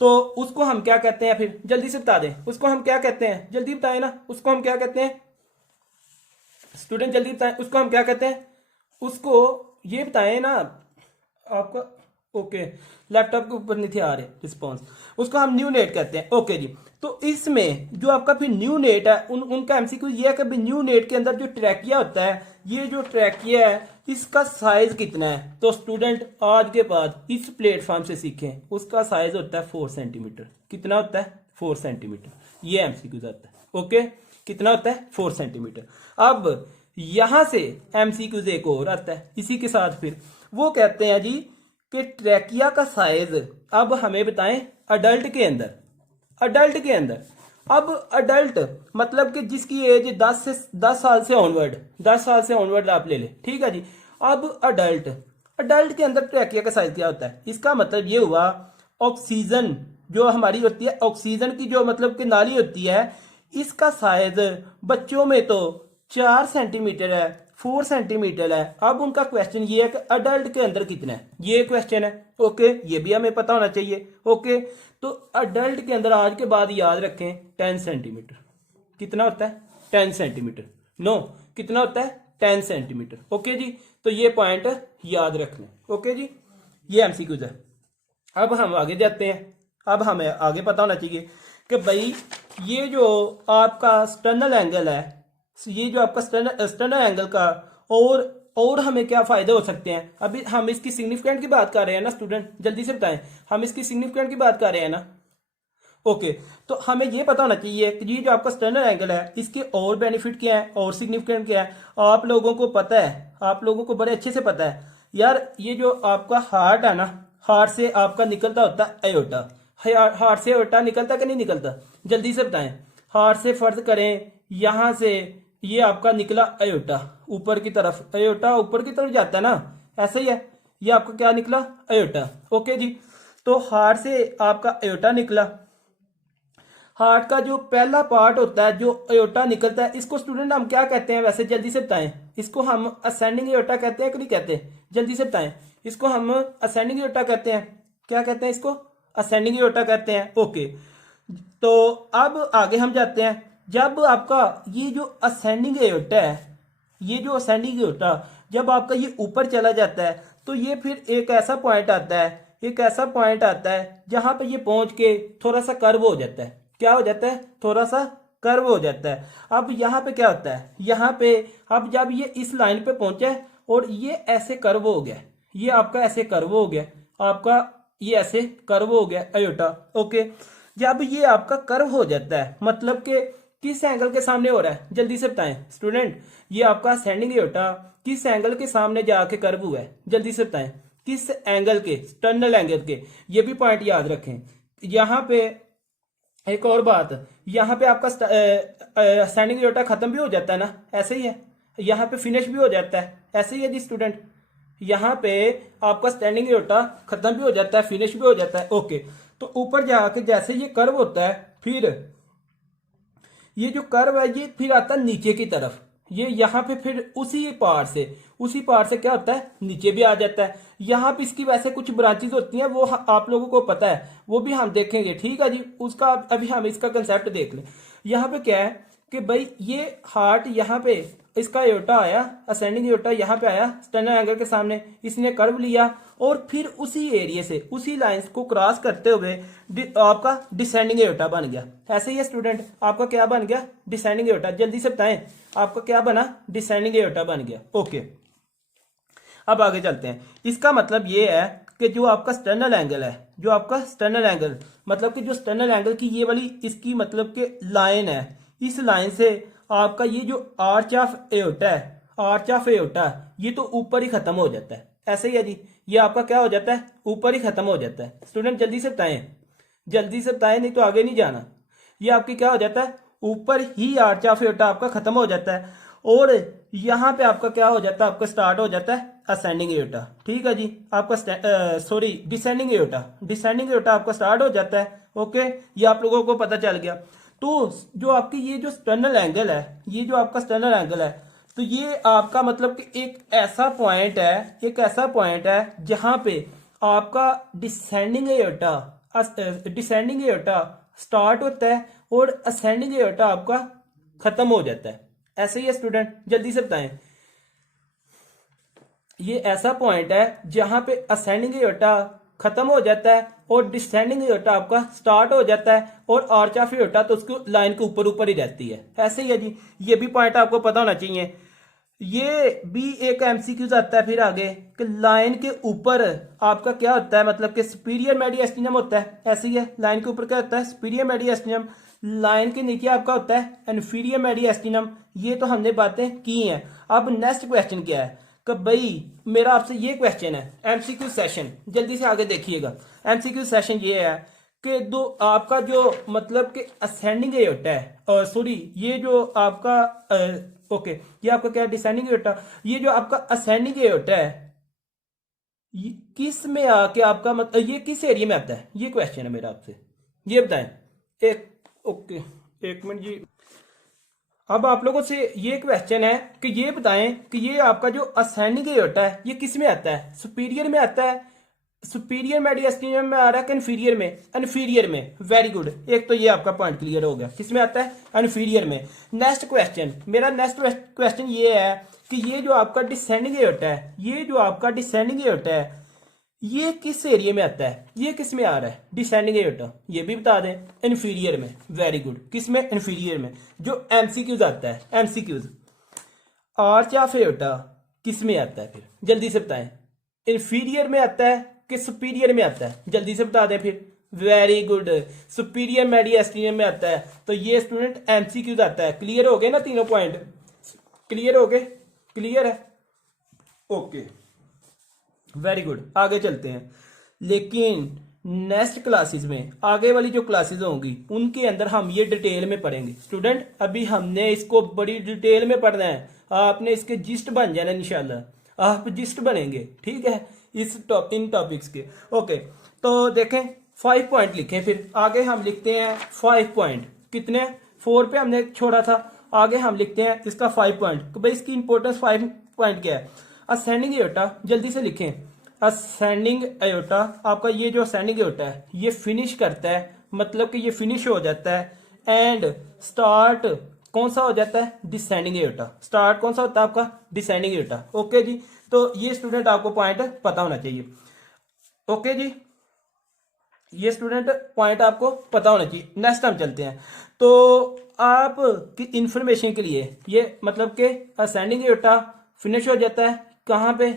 तो उसको हम क्या कहते हैं, फिर जल्दी से बता दें, उसको हम क्या कहते हैं, जल्दी बताएं ना, उसको हम क्या कहते हैं स्टूडेंट, जल्दी बताएं, उसको हम क्या कहते हैं, उसको ये बताएं ना आपका। ओके, लैपटॉप के ऊपर नहीं थे आ रहे रिस्पॉन्स, उसको हम न्यू नेट कहते हैं। ओके जी, तो इसमें जो आपका फिर न्यू नेट है, उनका एमसीक्यू ये है कि न्यू नेट के अंदर जो ट्रैकिया होता है, ये जो ट्रैकिया है इसका साइज कितना है। तो स्टूडेंट आज के बाद इस प्लेटफॉर्म से सीखें, उसका साइज होता है 4 सेंटीमीटर। कितना होता है, 4 सेंटीमीटर, ये एमसीक्यू आता है। ओके, कितना होता है, 4 सेंटीमीटर। अब यहां से एमसीक्यूज एक और आता है इसी के साथ, फिर वो कहते हैं जी कि ट्रैकिया का साइज, अब हमें बताएं अडल्ट के अंदर, अडल्ट के अंदर। अब अडल्ट मतलब कि जिसकी एज 10 साल से ऑनवर्ड, 10 साल से ऑनवर्ड आप ले ले, ठीक है जी। अब अडल्ट, अडल्ट के अंदर ट्रैकिया का साइज क्या होता है, इसका मतलब ये हुआ ऑक्सीजन जो हमारी होती है, ऑक्सीजन की जो मतलब कि नाली होती है, इसका साइज बच्चों में तो 4 सेंटीमीटर है 4 सेंटीमीटर है। अब उनका क्वेश्चन ये है कि अडल्ट के अंदर कितना है, ये क्वेश्चन है। ओके, ये भी हमें पता होना चाहिए। ओके, तो अडल्ट के अंदर आज के बाद याद रखें 10 सेंटीमीटर। कितना होता है? 10 सेंटीमीटर। नो, कितना होता है? 10 सेंटीमीटर। ओके जी, तो ये पॉइंट याद रख लें। ओके जी, ये एमसीक्यूज है। अब हम आगे जाते हैं। अब हमें आगे पता होना चाहिए कि भाई ये जो आपका स्टर्नल एंगल है, ये जो आपका स्टर्नल एंगल का और हमें क्या फायदे हो सकते हैं। अभी हम इसकी सिग्निफिकेंट की बात कर रहे हैं ना स्टूडेंट, जल्दी से बताएं, हम इसकी सिग्निफिकेंट की बात कर रहे हैं ना। ओके, तो हमें ये पता होना चाहिए कि ये जो आपका स्टर्नल एंगल है इसके और बेनिफिट क्या है और सिग्निफिकेंट क्या है। आप लोगों को पता है, आप लोगों को बड़े अच्छे से पता है यार, ये जो आपका हार्ट है ना, हार्ट से आपका निकलता होता है एयोटा। हार्ट से एयोटा निकलता कि नहीं निकलता, जल्दी से बताएं। हार्ट से फर्ज करें यहां से ये आपका निकला एयोटा ऊपर की तरफ, एयोटा ऊपर की तरफ जाता है ना, ऐसा ही है। ये आपका क्या निकला? एयोटा। ओके जी, तो हार्ट से आपका एयोटा निकला। हार्ट का जो पहला पार्ट होता है जो एयोटा निकलता है, इसको स्टूडेंट हम क्या कहते हैं वैसे, जल्दी से बताएं। इसको हम असेंडिंग एयोटा कहते हैं कि नहीं कहते, जल्दी से बताएं। इसको हम असेंडिंग एयोटा कहते हैं, क्या कहते हैं इसको? असेंडिंग एयोटा कहते हैं। ओके, तो अब आगे हम जाते हैं। जब आपका ये जो असेंडिंग एयोटा है, ये जो असेंडिंग एयोटा जब आपका ये ऊपर चला जाता है तो ये फिर एक ऐसा पॉइंट आता है, एक ऐसा पॉइंट आता है जहां पे ये पहुंच के थोड़ा सा कर्व हो जाता है। क्या हो जाता है? थोड़ा सा कर्व हो जाता है। अब यहाँ पे क्या होता है, यहाँ पे अब जब ये इस लाइन पे पहुंचा है और ये ऐसे कर्व हो गया, ये आपका ऐसे कर्व हो गया, आपका ये ऐसे कर्व हो गया एयोटा। ओके, जब ये आपका कर्व हो जाता है मतलब कि किस एंगल के सामने हो रहा है, जल्दी से बताएं स्टूडेंट। ये आपका असेंडिंग एयोटा किस एंगल के सामने जाके कर्व हुआ है, जल्दी से बताएं। किस एंगल के? स्टर्नल एंगल के। ये भी पॉइंट याद रखें। यहाँ पे एक और बात, यहाँ पे आपका स्टैंडिंग एयोटा खत्म भी हो जाता है ना, ऐसे ही है। यहाँ पे फिनिश भी हो जाता है, ऐसे ही है जी स्टूडेंट। यहाँ पे आपका स्टैंडिंग एयोटा खत्म भी हो जाता है, फिनिश भी हो जाता है। ओके, तो ऊपर जाके जैसे ये कर्व होता है, फिर ये जो कर्व है ये फिर आता है नीचे की तरफ। ये यहाँ पे फिर उसी पार से क्या होता है, नीचे भी आ जाता है। यहाँ पे इसकी वैसे कुछ ब्रांचेस होती हैं, वो आप लोगों को पता है, वो भी हम देखेंगे। ठीक है जी, उसका अभी हम इसका कंसेप्ट देख लें। यहाँ पे क्या है कि भाई ये हार्ट यहाँ पे इसका एयोटा आया, असेंडिंग एयोटा यहाँ पे आया स्टर्नल एंगल के सामने, इसने कर्व लिया और फिर उसी एरिया से उसी लाइन को क्रॉस करते हुए आपका डिसेंडिंग एयोटा बन गया। ऐसे ही है स्टूडेंट, आपका क्या बन गया? Descending aorta. जल्दी से बताएं, आपका क्या बना? डिसेंडिंग एयोटा बन गया। ओके, अब आगे चलते हैं। इसका मतलब ये है कि जो आपका स्टर्नल एंगल है, जो आपका स्टर्नल एंगल मतलब कि जो स्टर्नल एंगल की ये वाली इसकी मतलब कि लाइन है, इस लाइन से आपका ये जो आर्च ऑफ एयोटा है, आर्च ऑफ एयोटा ये तो ऊपर ही खत्म हो जाता है। ऐसे ही है जी, ये आपका क्या हो जाता है? ऊपर ही खत्म हो जाता है। स्टूडेंट जल्दी से बताएं, जल्दी से बताएं, नहीं तो आगे नहीं जाना। ये आपकी क्या हो जाता है? ऊपर ही आर्च ऑफ एयोटा आपका खत्म हो जाता है और यहाँ पे आपका क्या हो जाता है? आपका स्टार्ट हो जाता है असेंडिंग एयोटा। ठीक है जी, आपका sorry descending aorta, descending aorta आपका स्टार्ट हो जाता है। ओके, ये आप लोगों को पता चल गया। तो जो आपकी ये जो स्टर्नल एंगल है, ये जो आपका स्टर्नल एंगल है, तो ये आपका मतलब कि एक ऐसा पॉइंट है, एक ऐसा पॉइंट है जहां पे आपका डिसेंडिंग एयोटा स्टार्ट होता है और असेंडिंग एयोटा आपका खत्म हो जाता है। ऐसे ही है स्टूडेंट, जल्दी से बताएं। ये ऐसा पॉइंट है जहां पे असेंडिंग एयोटा खत्म हो जाता है और डिसेंडिंग एयोटा आपका स्टार्ट हो जाता है और आर्च ऑफ एयोटा तो उसको लाइन के ऊपर ऊपर ही रहती है। ऐसे ही है जी, ये भी पॉइंट आपको पता होना चाहिए। ये भी एक एमसीक्यूज आता है फिर आगे कि लाइन के ऊपर आपका क्या होता है, मतलब कि सुपीरियर मेडिएस्टिनम होता है। ऐसे ही है, लाइन के ऊपर क्या होता है? सुपीरियर मेडिएस्टिनम। लाइन के नीचे आपका होता है इन्फीरियर मेडिएस्टिनम। ये तो हमने बातें की हैं। अब नेक्स्ट क्वेश्चन क्या है कि भाई मेरा आपसे ये क्वेश्चन है एमसीक्यू सेशन, जल्दी से आगे देखिएगा। एमसीक्यू सेशन ये है कि दो आपका जो मतलब कि असेंडिंग एयोटा है, सॉरी ये जो आपका ओके, ये आपका क्या? Descending aorta. ये जो आपका असेंडिंग एयोटा है किस में आके आपका मतलब ये किस एरिया में आता है? ये क्वेश्चन है मेरा आपसे, ये बताएं। एक ओके, एक मिनट जी, अब आप लोगों से ये क्वेश्चन है कि ये बताएं कि ये आपका जो असेंडिंग एओर्टा है ये किस में आता है, सुपीरियर में आता है, सुपीरियर मेडियास्टिनियम में आ रहा है कि इन्फीरियर में, इन्फीरियर में। वेरी गुड, एक तो ये आपका पॉइंट क्लियर हो गया, किस में आता है, इन्फीरियर में। नेक्स्ट क्वेश्चन, मेरा नेक्स्ट क्वेश्चन ये है कि ये जो आपका डिसेंडिंग एओर्टा है, ये जो आपका डिसेंडिंग एओर्टा है ये किस एरिया में आता है, ये किस में आ रहा है डिसेंडिंग एओर्टा, ये भी बता दें, इन्फीरियर में। वेरी गुड, किस में, इन्फीरियर में। जो एमसीक्यूज आता है, एमसीक्यूज, आर्च ऑफ एओर्टा किस में आता है, फिर जल्दी से बताएं, इन्फीरियर में आता है कि सुपीरियर में आता है, जल्दी से बता दें फिर। वेरी गुड, सुपीरियर मेडियास्टिनियम में आता है। तो ये स्टूडेंट एमसीक्यूज आता है। क्लियर हो गए ना तीनों पॉइंट, क्लियर हो गए, क्लियर है, ओके वेरी गुड। आगे चलते हैं, लेकिन नेक्स्ट क्लासेस में, आगे वाली जो क्लासेस होंगी उनके अंदर हम ये डिटेल में पढ़ेंगे स्टूडेंट। अभी हमने इसको बड़ी डिटेल में पढ़ना है, आपने इसके जिस्ट बन जाना इंशाल्लाह, आप जिस्ट बनेंगे, ठीक है, इन टॉपिक्स के। ओके, तो देखें 5 पॉइंट लिखें, फिर आगे हम लिखते हैं 5 पॉइंट। कितने, 4 पे हमने छोड़ा था, आगे हम लिखते हैं इसका 5 पॉइंट। भाई इसकी इंपॉर्टेंस 5 पॉइंट क्या है। असेंडिंग एओर्टा, जल्दी से लिखें, असेंडिंग एओर्टा, आपका ये जो असेंडिंग एओर्टा है ये फिनिश करता है, मतलब कि ये फिनिश हो जाता है, एंड स्टार्ट कौन सा हो जाता है, डिसेंडिंग एओर्टा। स्टार्ट कौन सा होता है आपका, डिसेंडिंग एओर्टा। ओके जी, तो ये स्टूडेंट आपको पॉइंट पता होना चाहिए। ओके जी, ये स्टूडेंट पॉइंट आपको पता होना चाहिए। नेक्स्ट हम चलते हैं, तो आप की इंफॉर्मेशन के लिए ये मतलब कि असेंडिंग एओर्टा फिनिश हो जाता है कहाँ पे,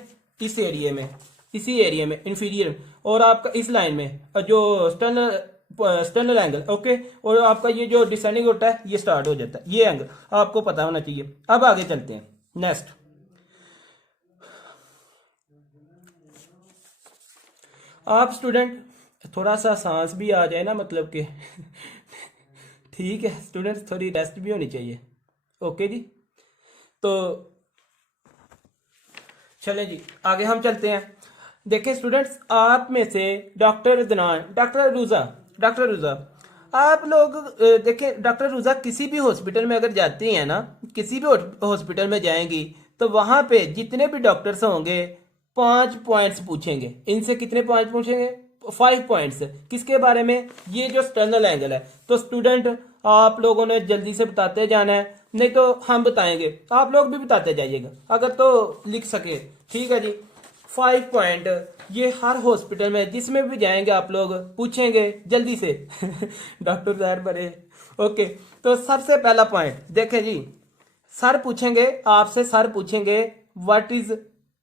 इस एरिया में, इसी एरिया में, इंफीरियर, और आपका इस लाइन में जो स्टर्नल एंगल, ओके, और आपका ये जो डिसेंडिंग होता है ये स्टार्ट हो जाता है, ये एंगल आपको पता होना चाहिए। अब आगे चलते हैं नेक्स्ट। आप स्टूडेंट थोड़ा सा सांस भी आ जाए ना, मतलब कि ठीक है स्टूडेंट, थोड़ी रेस्ट भी होनी चाहिए। ओके जी, तो चले जी आगे हम चलते हैं। देखिए स्टूडेंट्स, आप में से डॉक्टर दनान, डॉक्टर रूजा, आप लोग देखें, डॉक्टर रूजा किसी भी हॉस्पिटल में अगर जाती हैं ना, किसी भी हॉस्पिटल में जाएंगी तो वहां पे जितने भी डॉक्टर्स होंगे 5 पॉइंट्स पूछेंगे। इनसे कितने पॉइंट्स पूछेंगे, 5 पॉइंट्स। किसके बारे में, ये जो स्टर्नल एंगल है। तो स्टूडेंट आप लोगों ने जल्दी से बताते जाना है, नहीं तो हम बताएंगे, आप लोग भी बताते जाइएगा अगर तो लिख सके, ठीक है जी। 5 पॉइंट ये हर हॉस्पिटल में जिसमें भी जाएंगे आप लोग पूछेंगे जल्दी से डॉक्टर साहब बड़े। ओके, तो सबसे पहला पॉइंट देखें जी, सर पूछेंगे आपसे, सर पूछेंगे what is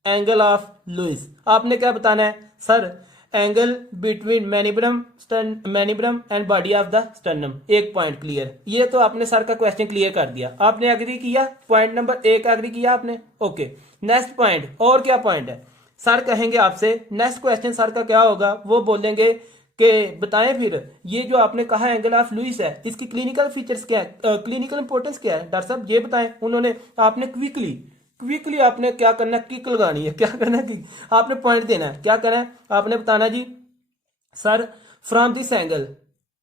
angle of Louis. आपने क्या बताना है, sir angle between manubrium and body of the sternum. एक पॉइंट क्लियर, ये तो आपने सर का क्वेश्चन क्लियर कर दिया, आपने एग्री किया, पॉइंट नंबर 1 एग्री किया आपने। ओके, नेक्स्ट पॉइंट, और क्या पॉइंट है, सर कहेंगे आपसे, नेक्स्ट क्वेश्चन सर का क्या होगा, वो बोलेंगे कि बताएं फिर ये जो आपने कहा एंगल ऑफ लुईस है इसकी क्लिनिकल फीचर्स क्या है, क्लिनिकल इंपॉर्टेंस क्या है डॉक्टर साहब ये बताएं। उन्होंने आपने क्विकली आपने क्या करना है, किक लगानी है, क्या करना है, आपने पॉइंट देना है, क्या करना है, आपने बताना जी sir from this angle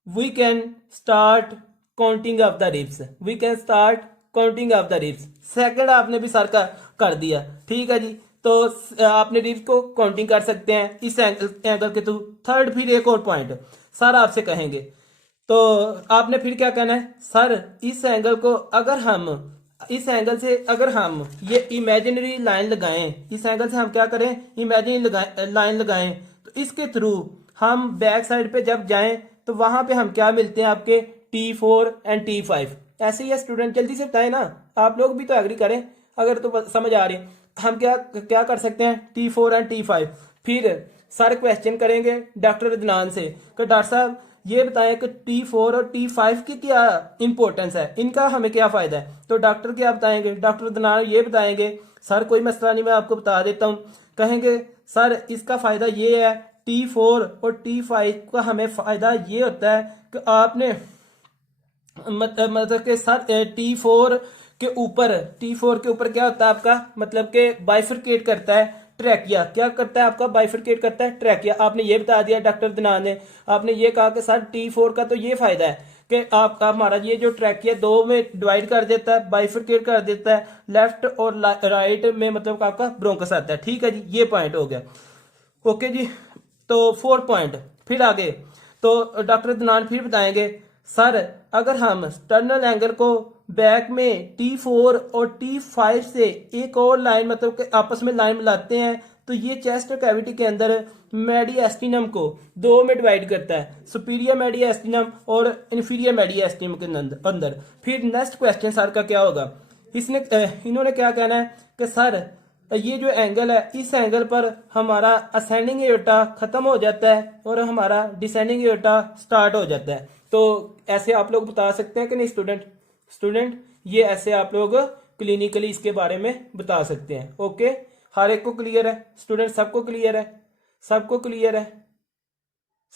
we can start counting of the ribs, we can start counting of the ribs. Second आपने भी सर का कर दिया, ठीक है जी, तो आपने रिब्स को काउंटिंग कर सकते हैं इस एंगल के थ्रू। थर्ड फिर एक और पॉइंट सर आपसे कहेंगे, तो आपने फिर क्या कहना है, सर इस एंगल को अगर हम, इस एंगल से अगर हम ये इमेजिनरी लाइन लगाएं, इस एंगल से हम क्या करें, इमेजिनरी लाइन लगाएं, तो इसके थ्रू हम बैक साइड पे जब जाएं तो वहां पे हम क्या मिलते हैं आपके T4 एंड T5। ऐसे ही है स्टूडेंट, जल्दी से बताएं ना, आप लोग भी तो एग्री करें अगर तो समझ आ रही है। हम क्या क्या कर सकते हैं, T4 एंड T5। फिर सर क्वेश्चन करेंगे डॉक्टर अदनान से कि डॉक्टर साहब ये बताएं कि T4 और T5 की क्या इंपॉर्टेंस है, इनका हमें क्या फायदा है। तो डॉक्टर क्या बताएंगे, डॉक्टर अदनान ये बताएंगे, सर कोई मसला नहीं मैं आपको बता देता हूँ। कहेंगे सर इसका फायदा ये है, T4 और T5 का हमें फायदा ये होता है कि आपने मतलब कि सर T4 के ऊपर क्या होता है आपका, मतलब कि बाइफरकेट करता है ट्रैकिया, क्या करता है आपका, बाइफरकेट करता है ट्रैकिया। आपने ये बता दिया डॉक्टर दिनान ने, आपने ये कहा कि सर T4 का तो ये फायदा है कि आप हमारा ये जो ट्रैकिया दो में डिवाइड कर देता है, बाइफरकेट कर देता है, लेफ्ट और राइट में मतलब आपका ब्रोंकस आता है। ठीक है जी, ये पॉइंट हो गया। ओके जी, तो 4 पॉइंट। फिर आगे तो डॉक्टर अदनान फिर बताएंगे, सर अगर हम स्टर्नल एंगल को बैक में T4 और T5 से एक और लाइन मतलब कि आपस में लाइन मिलाते हैं तो ये चेस्ट कैविटी के अंदर मेडिएस्टिनम को दो में डिवाइड करता है, सुपीरियर मेडिएस्टिनम और इंफीरियर मेडिएस्टिनम के अंदर। फिर नेक्स्ट क्वेश्चन सर का क्या होगा, इन्होंने क्या कहना है कि सर ये जो एंगल है इस एंगल पर हमारा असेंडिंग एओर्टा खत्म हो जाता है और हमारा डिसेंडिंग एओर्टा स्टार्ट हो जाता है। तो ऐसे आप लोग बता सकते हैं कि नहीं स्टूडेंट ये ऐसे आप लोग क्लिनिकली इसके बारे में बता सकते हैं। ओके, हर एक को क्लियर है स्टूडेंट? सबको क्लियर है? सबको क्लियर है?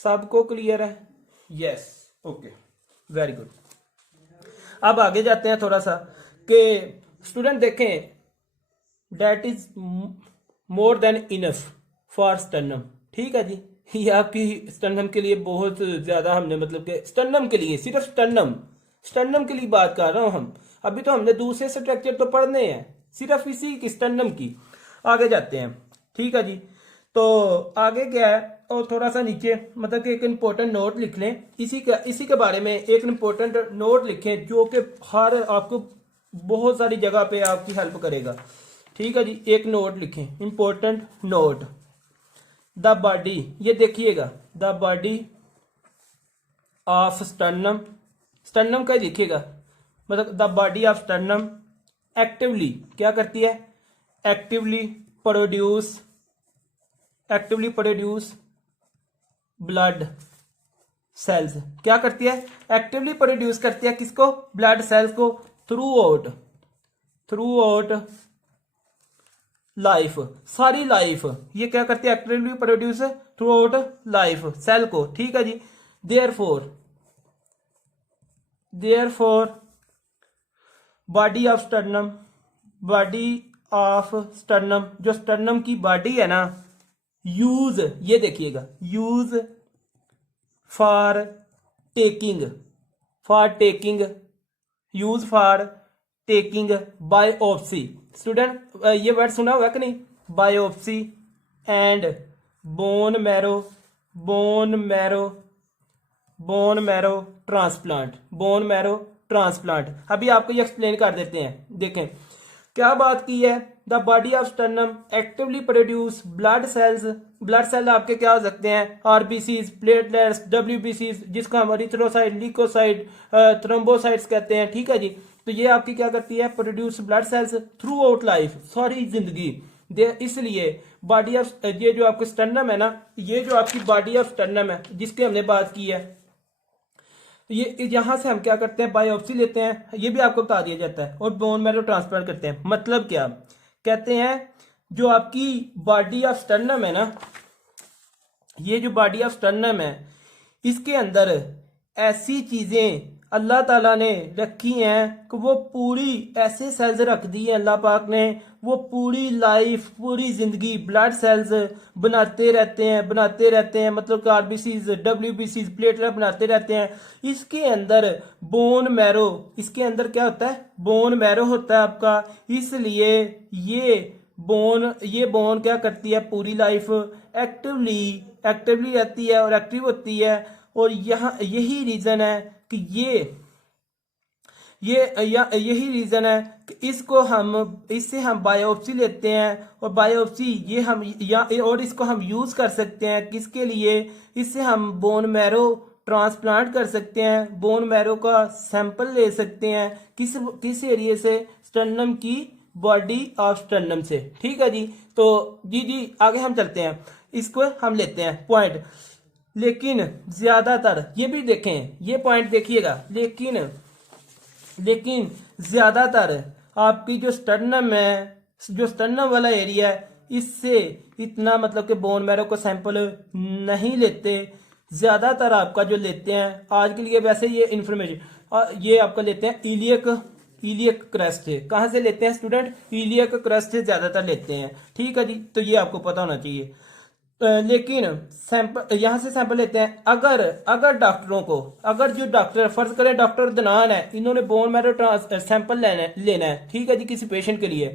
सबको क्लियर है? Yes, okay, very good. अब आगे जाते हैं थोड़ा सा कि स्टूडेंट देखें, that is more than enough for sternum. ठीक है जी, ये आपकी स्टर्नम के लिए बहुत ज्यादा हमने मतलब कि स्टर्नम के लिए, सिर्फ स्टर्नम के लिए बात कर रहा हूं हम। अभी तो हमने दूसरे स्ट्रक्चर तो पढ़ने हैं, सिर्फ इसी की स्टर्नम की। आगे जाते हैं। ठीक है जी, तो आगे क्या है और थोड़ा सा नीचे मतलब कि एक इम्पोर्टेंट नोट लिख लें, इसी के बारे में एक इम्पोर्टेंट नोट लिखें जो कि हर आपको बहुत सारी जगह पे आपकी हेल्प करेगा। ठीक है जी, एक नोट लिखें, इंपॉर्टेंट नोट, द बॉडी, ये देखिएगा, द बॉडी ऑफ स्टर्नम का लिखिएगा, मतलब the body of sternum actively क्या करती है, एक्टिवली प्रोड्यूस ब्लड सेल्स। क्या करती है? एक्टिवली प्रोड्यूस करती है किसको? ब्लड सेल्स को थ्रू आउट लाइफ, सारी लाइफ ये क्या करती है? Actively produce throughout life cell को। ठीक है जी, देयरफॉर बॉडी ऑफ स्टर्नम, जो स्टर्नम की बॉडी है ना, यूज, ये देखिएगा, use for taking biopsy. Student ये वर्ड सुना हुआ कि नहीं? Biopsy and bone marrow transplant. अभी आपको ये एक्सप्लेन कर देते हैं। देखें क्या बात की है, the body of sternum actively produce blood cell आपके क्या हो सकते हैं? आरबीसीज, प्लेटलेट्स, डब्ल्यूबीसीज, जिसको हम एरिथ्रोसाइट, ल्यूकोसाइट, थ्रोम्बोसाइट्स कहते हैं। ठीक है जी, तो ये आपकी क्या करती है? Produce blood cells through out life, सारी जिंदगी। इसलिए बॉडी ऑफ ये जो आपके स्टर्नम है ना, ये जो आपकी बॉडी ऑफ स्टर्नम है जिसकी हमने बात की है, ये यहां से हम क्या करते हैं? बायोप्सी लेते हैं, ये भी आपको बता दिया जाता है, और बोन मैरो ट्रांसप्लांट करते हैं। मतलब क्या कहते हैं? जो आपकी बॉडी ऑफ स्टर्नम है ना, ये जो बॉडी ऑफ स्टर्नम है, इसके अंदर ऐसी चीजें अल्लाह ताला ने रखी हैं कि वो पूरी ऐसे सेल्स रख दी हैं अल्लाह पाक ने, वो पूरी लाइफ, पूरी जिंदगी ब्लड सेल्स बनाते रहते हैं, मतलब कि आरबीसीज, डब्ल्यूबीसीज, प्लेटलेट बनाते रहते हैं। इसके अंदर बोन मैरो, इसके अंदर क्या होता है? बोन मैरो होता है आपका। इसलिए ये बोन क्या करती है? पूरी लाइफ एक्टिवली रहती है और एक्टिव होती है। और यहाँ यही रीजन है कि यही रीजन है कि इससे हम बायोप्सी लेते हैं, और बायोप्सी और इसको हम यूज कर सकते हैं किसके लिए? इससे हम बोन मैरो ट्रांसप्लांट कर सकते हैं, बोन मैरो का सैंपल ले सकते हैं। किस एरिया से? स्टर्नम की बॉडी ऑफ स्टर्नम से। ठीक है जी, तो जी आगे हम चलते हैं, इसको हम लेते हैं पॉइंट। लेकिन ज्यादातर, ये भी देखें, ये पॉइंट देखिएगा, लेकिन ज्यादातर आपकी जो स्टर्नम है, जो स्टर्नम वाला एरिया है, इससे इतना मतलब कि बोन मैरो को सैंपल नहीं लेते। ज्यादातर आपका जो लेते हैं आज के लिए, वैसे ये इंफॉर्मेशन ये आपका लेते हैं इलियक क्रस्ट से। कहां से लेते हैं स्टूडेंट? इलियक क्रस्ट से ज्यादातर लेते हैं। ठीक है जी, तो ये आपको पता होना चाहिए। लेकिन सैंपल यहाँ से सैंपल लेते हैं। अगर अगर डॉक्टरों को, अगर जो डॉक्टर, फर्ज करें डॉक्टर दनान है, इन्होंने बोन मैरो सैंपल लेना है, ठीक है जी, किसी पेशेंट के लिए,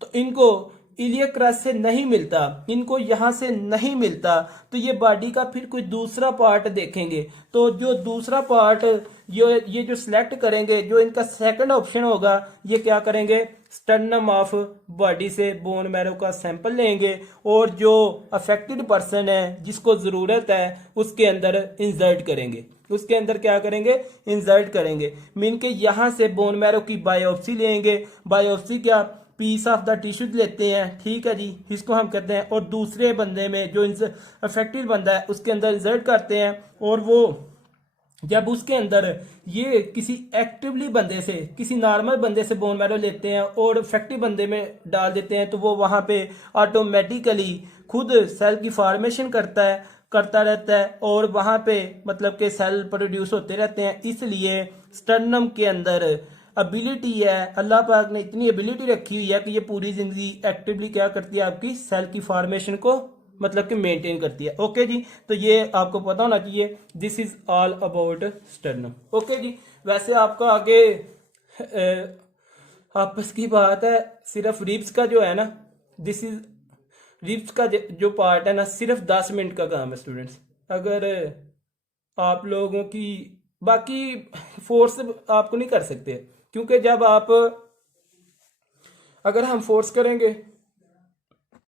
तो इनको इलियक क्रस्ट से नहीं मिलता, इनको यहाँ से नहीं मिलता, तो ये बॉडी का फिर कोई दूसरा पार्ट देखेंगे। तो जो दूसरा पार्ट ये जो सिलेक्ट करेंगे, जो इनका सेकंड ऑप्शन होगा, ये क्या करेंगे, स्टर्नम ऑफ बॉडी से बोन मैरो का सैंपल लेंगे और जो अफेक्टेड पर्सन है जिसको ज़रूरत है उसके अंदर इंसर्ट करेंगे, उसके अंदर क्या करेंगे, इंसर्ट करेंगे। मीन के यहाँ से बोन मैरो की बायोप्सी लेंगे। बायोप्सी क्या, पीस ऑफ द टिश्यू लेते हैं, ठीक है जी, इसको हम कहते हैं, और दूसरे बंदे में जो अफेक्टेड बंदा है उसके अंदर इंसर्ट करते हैं। और वो जब उसके अंदर ये किसी एक्टिवली बंदे से, किसी नॉर्मल बंदे से बोन मैरो लेते हैं और इफेक्टिव बंदे में डाल देते हैं, तो वो वहाँ पे ऑटोमेटिकली खुद सेल की फॉर्मेशन करता रहता है और वहाँ पे मतलब के सेल प्रोड्यूस होते रहते हैं। इसलिए स्टर्नम के अंदर एबिलिटी है, अल्लाह पाक ने इतनी एबिलिटी रखी हुई है कि ये पूरी जिंदगी एक्टिवली क्या करती है, आपकी सेल की फॉर्मेशन को मतलब कि मेंटेन करती है। ओके जी, तो ये आपको पता होना चाहिए। This is all about sternum. Okay जी, वैसे आपका आगे आपस की बात है, सिर्फ रिब्स का जो है ना, दिस इज रिब्स का जो पार्ट है ना, सिर्फ 10 मिनट का काम है स्टूडेंट्स। अगर आप लोगों की बाकी फोर्स आपको नहीं कर सकते, क्योंकि जब आप, अगर हम फोर्स करेंगे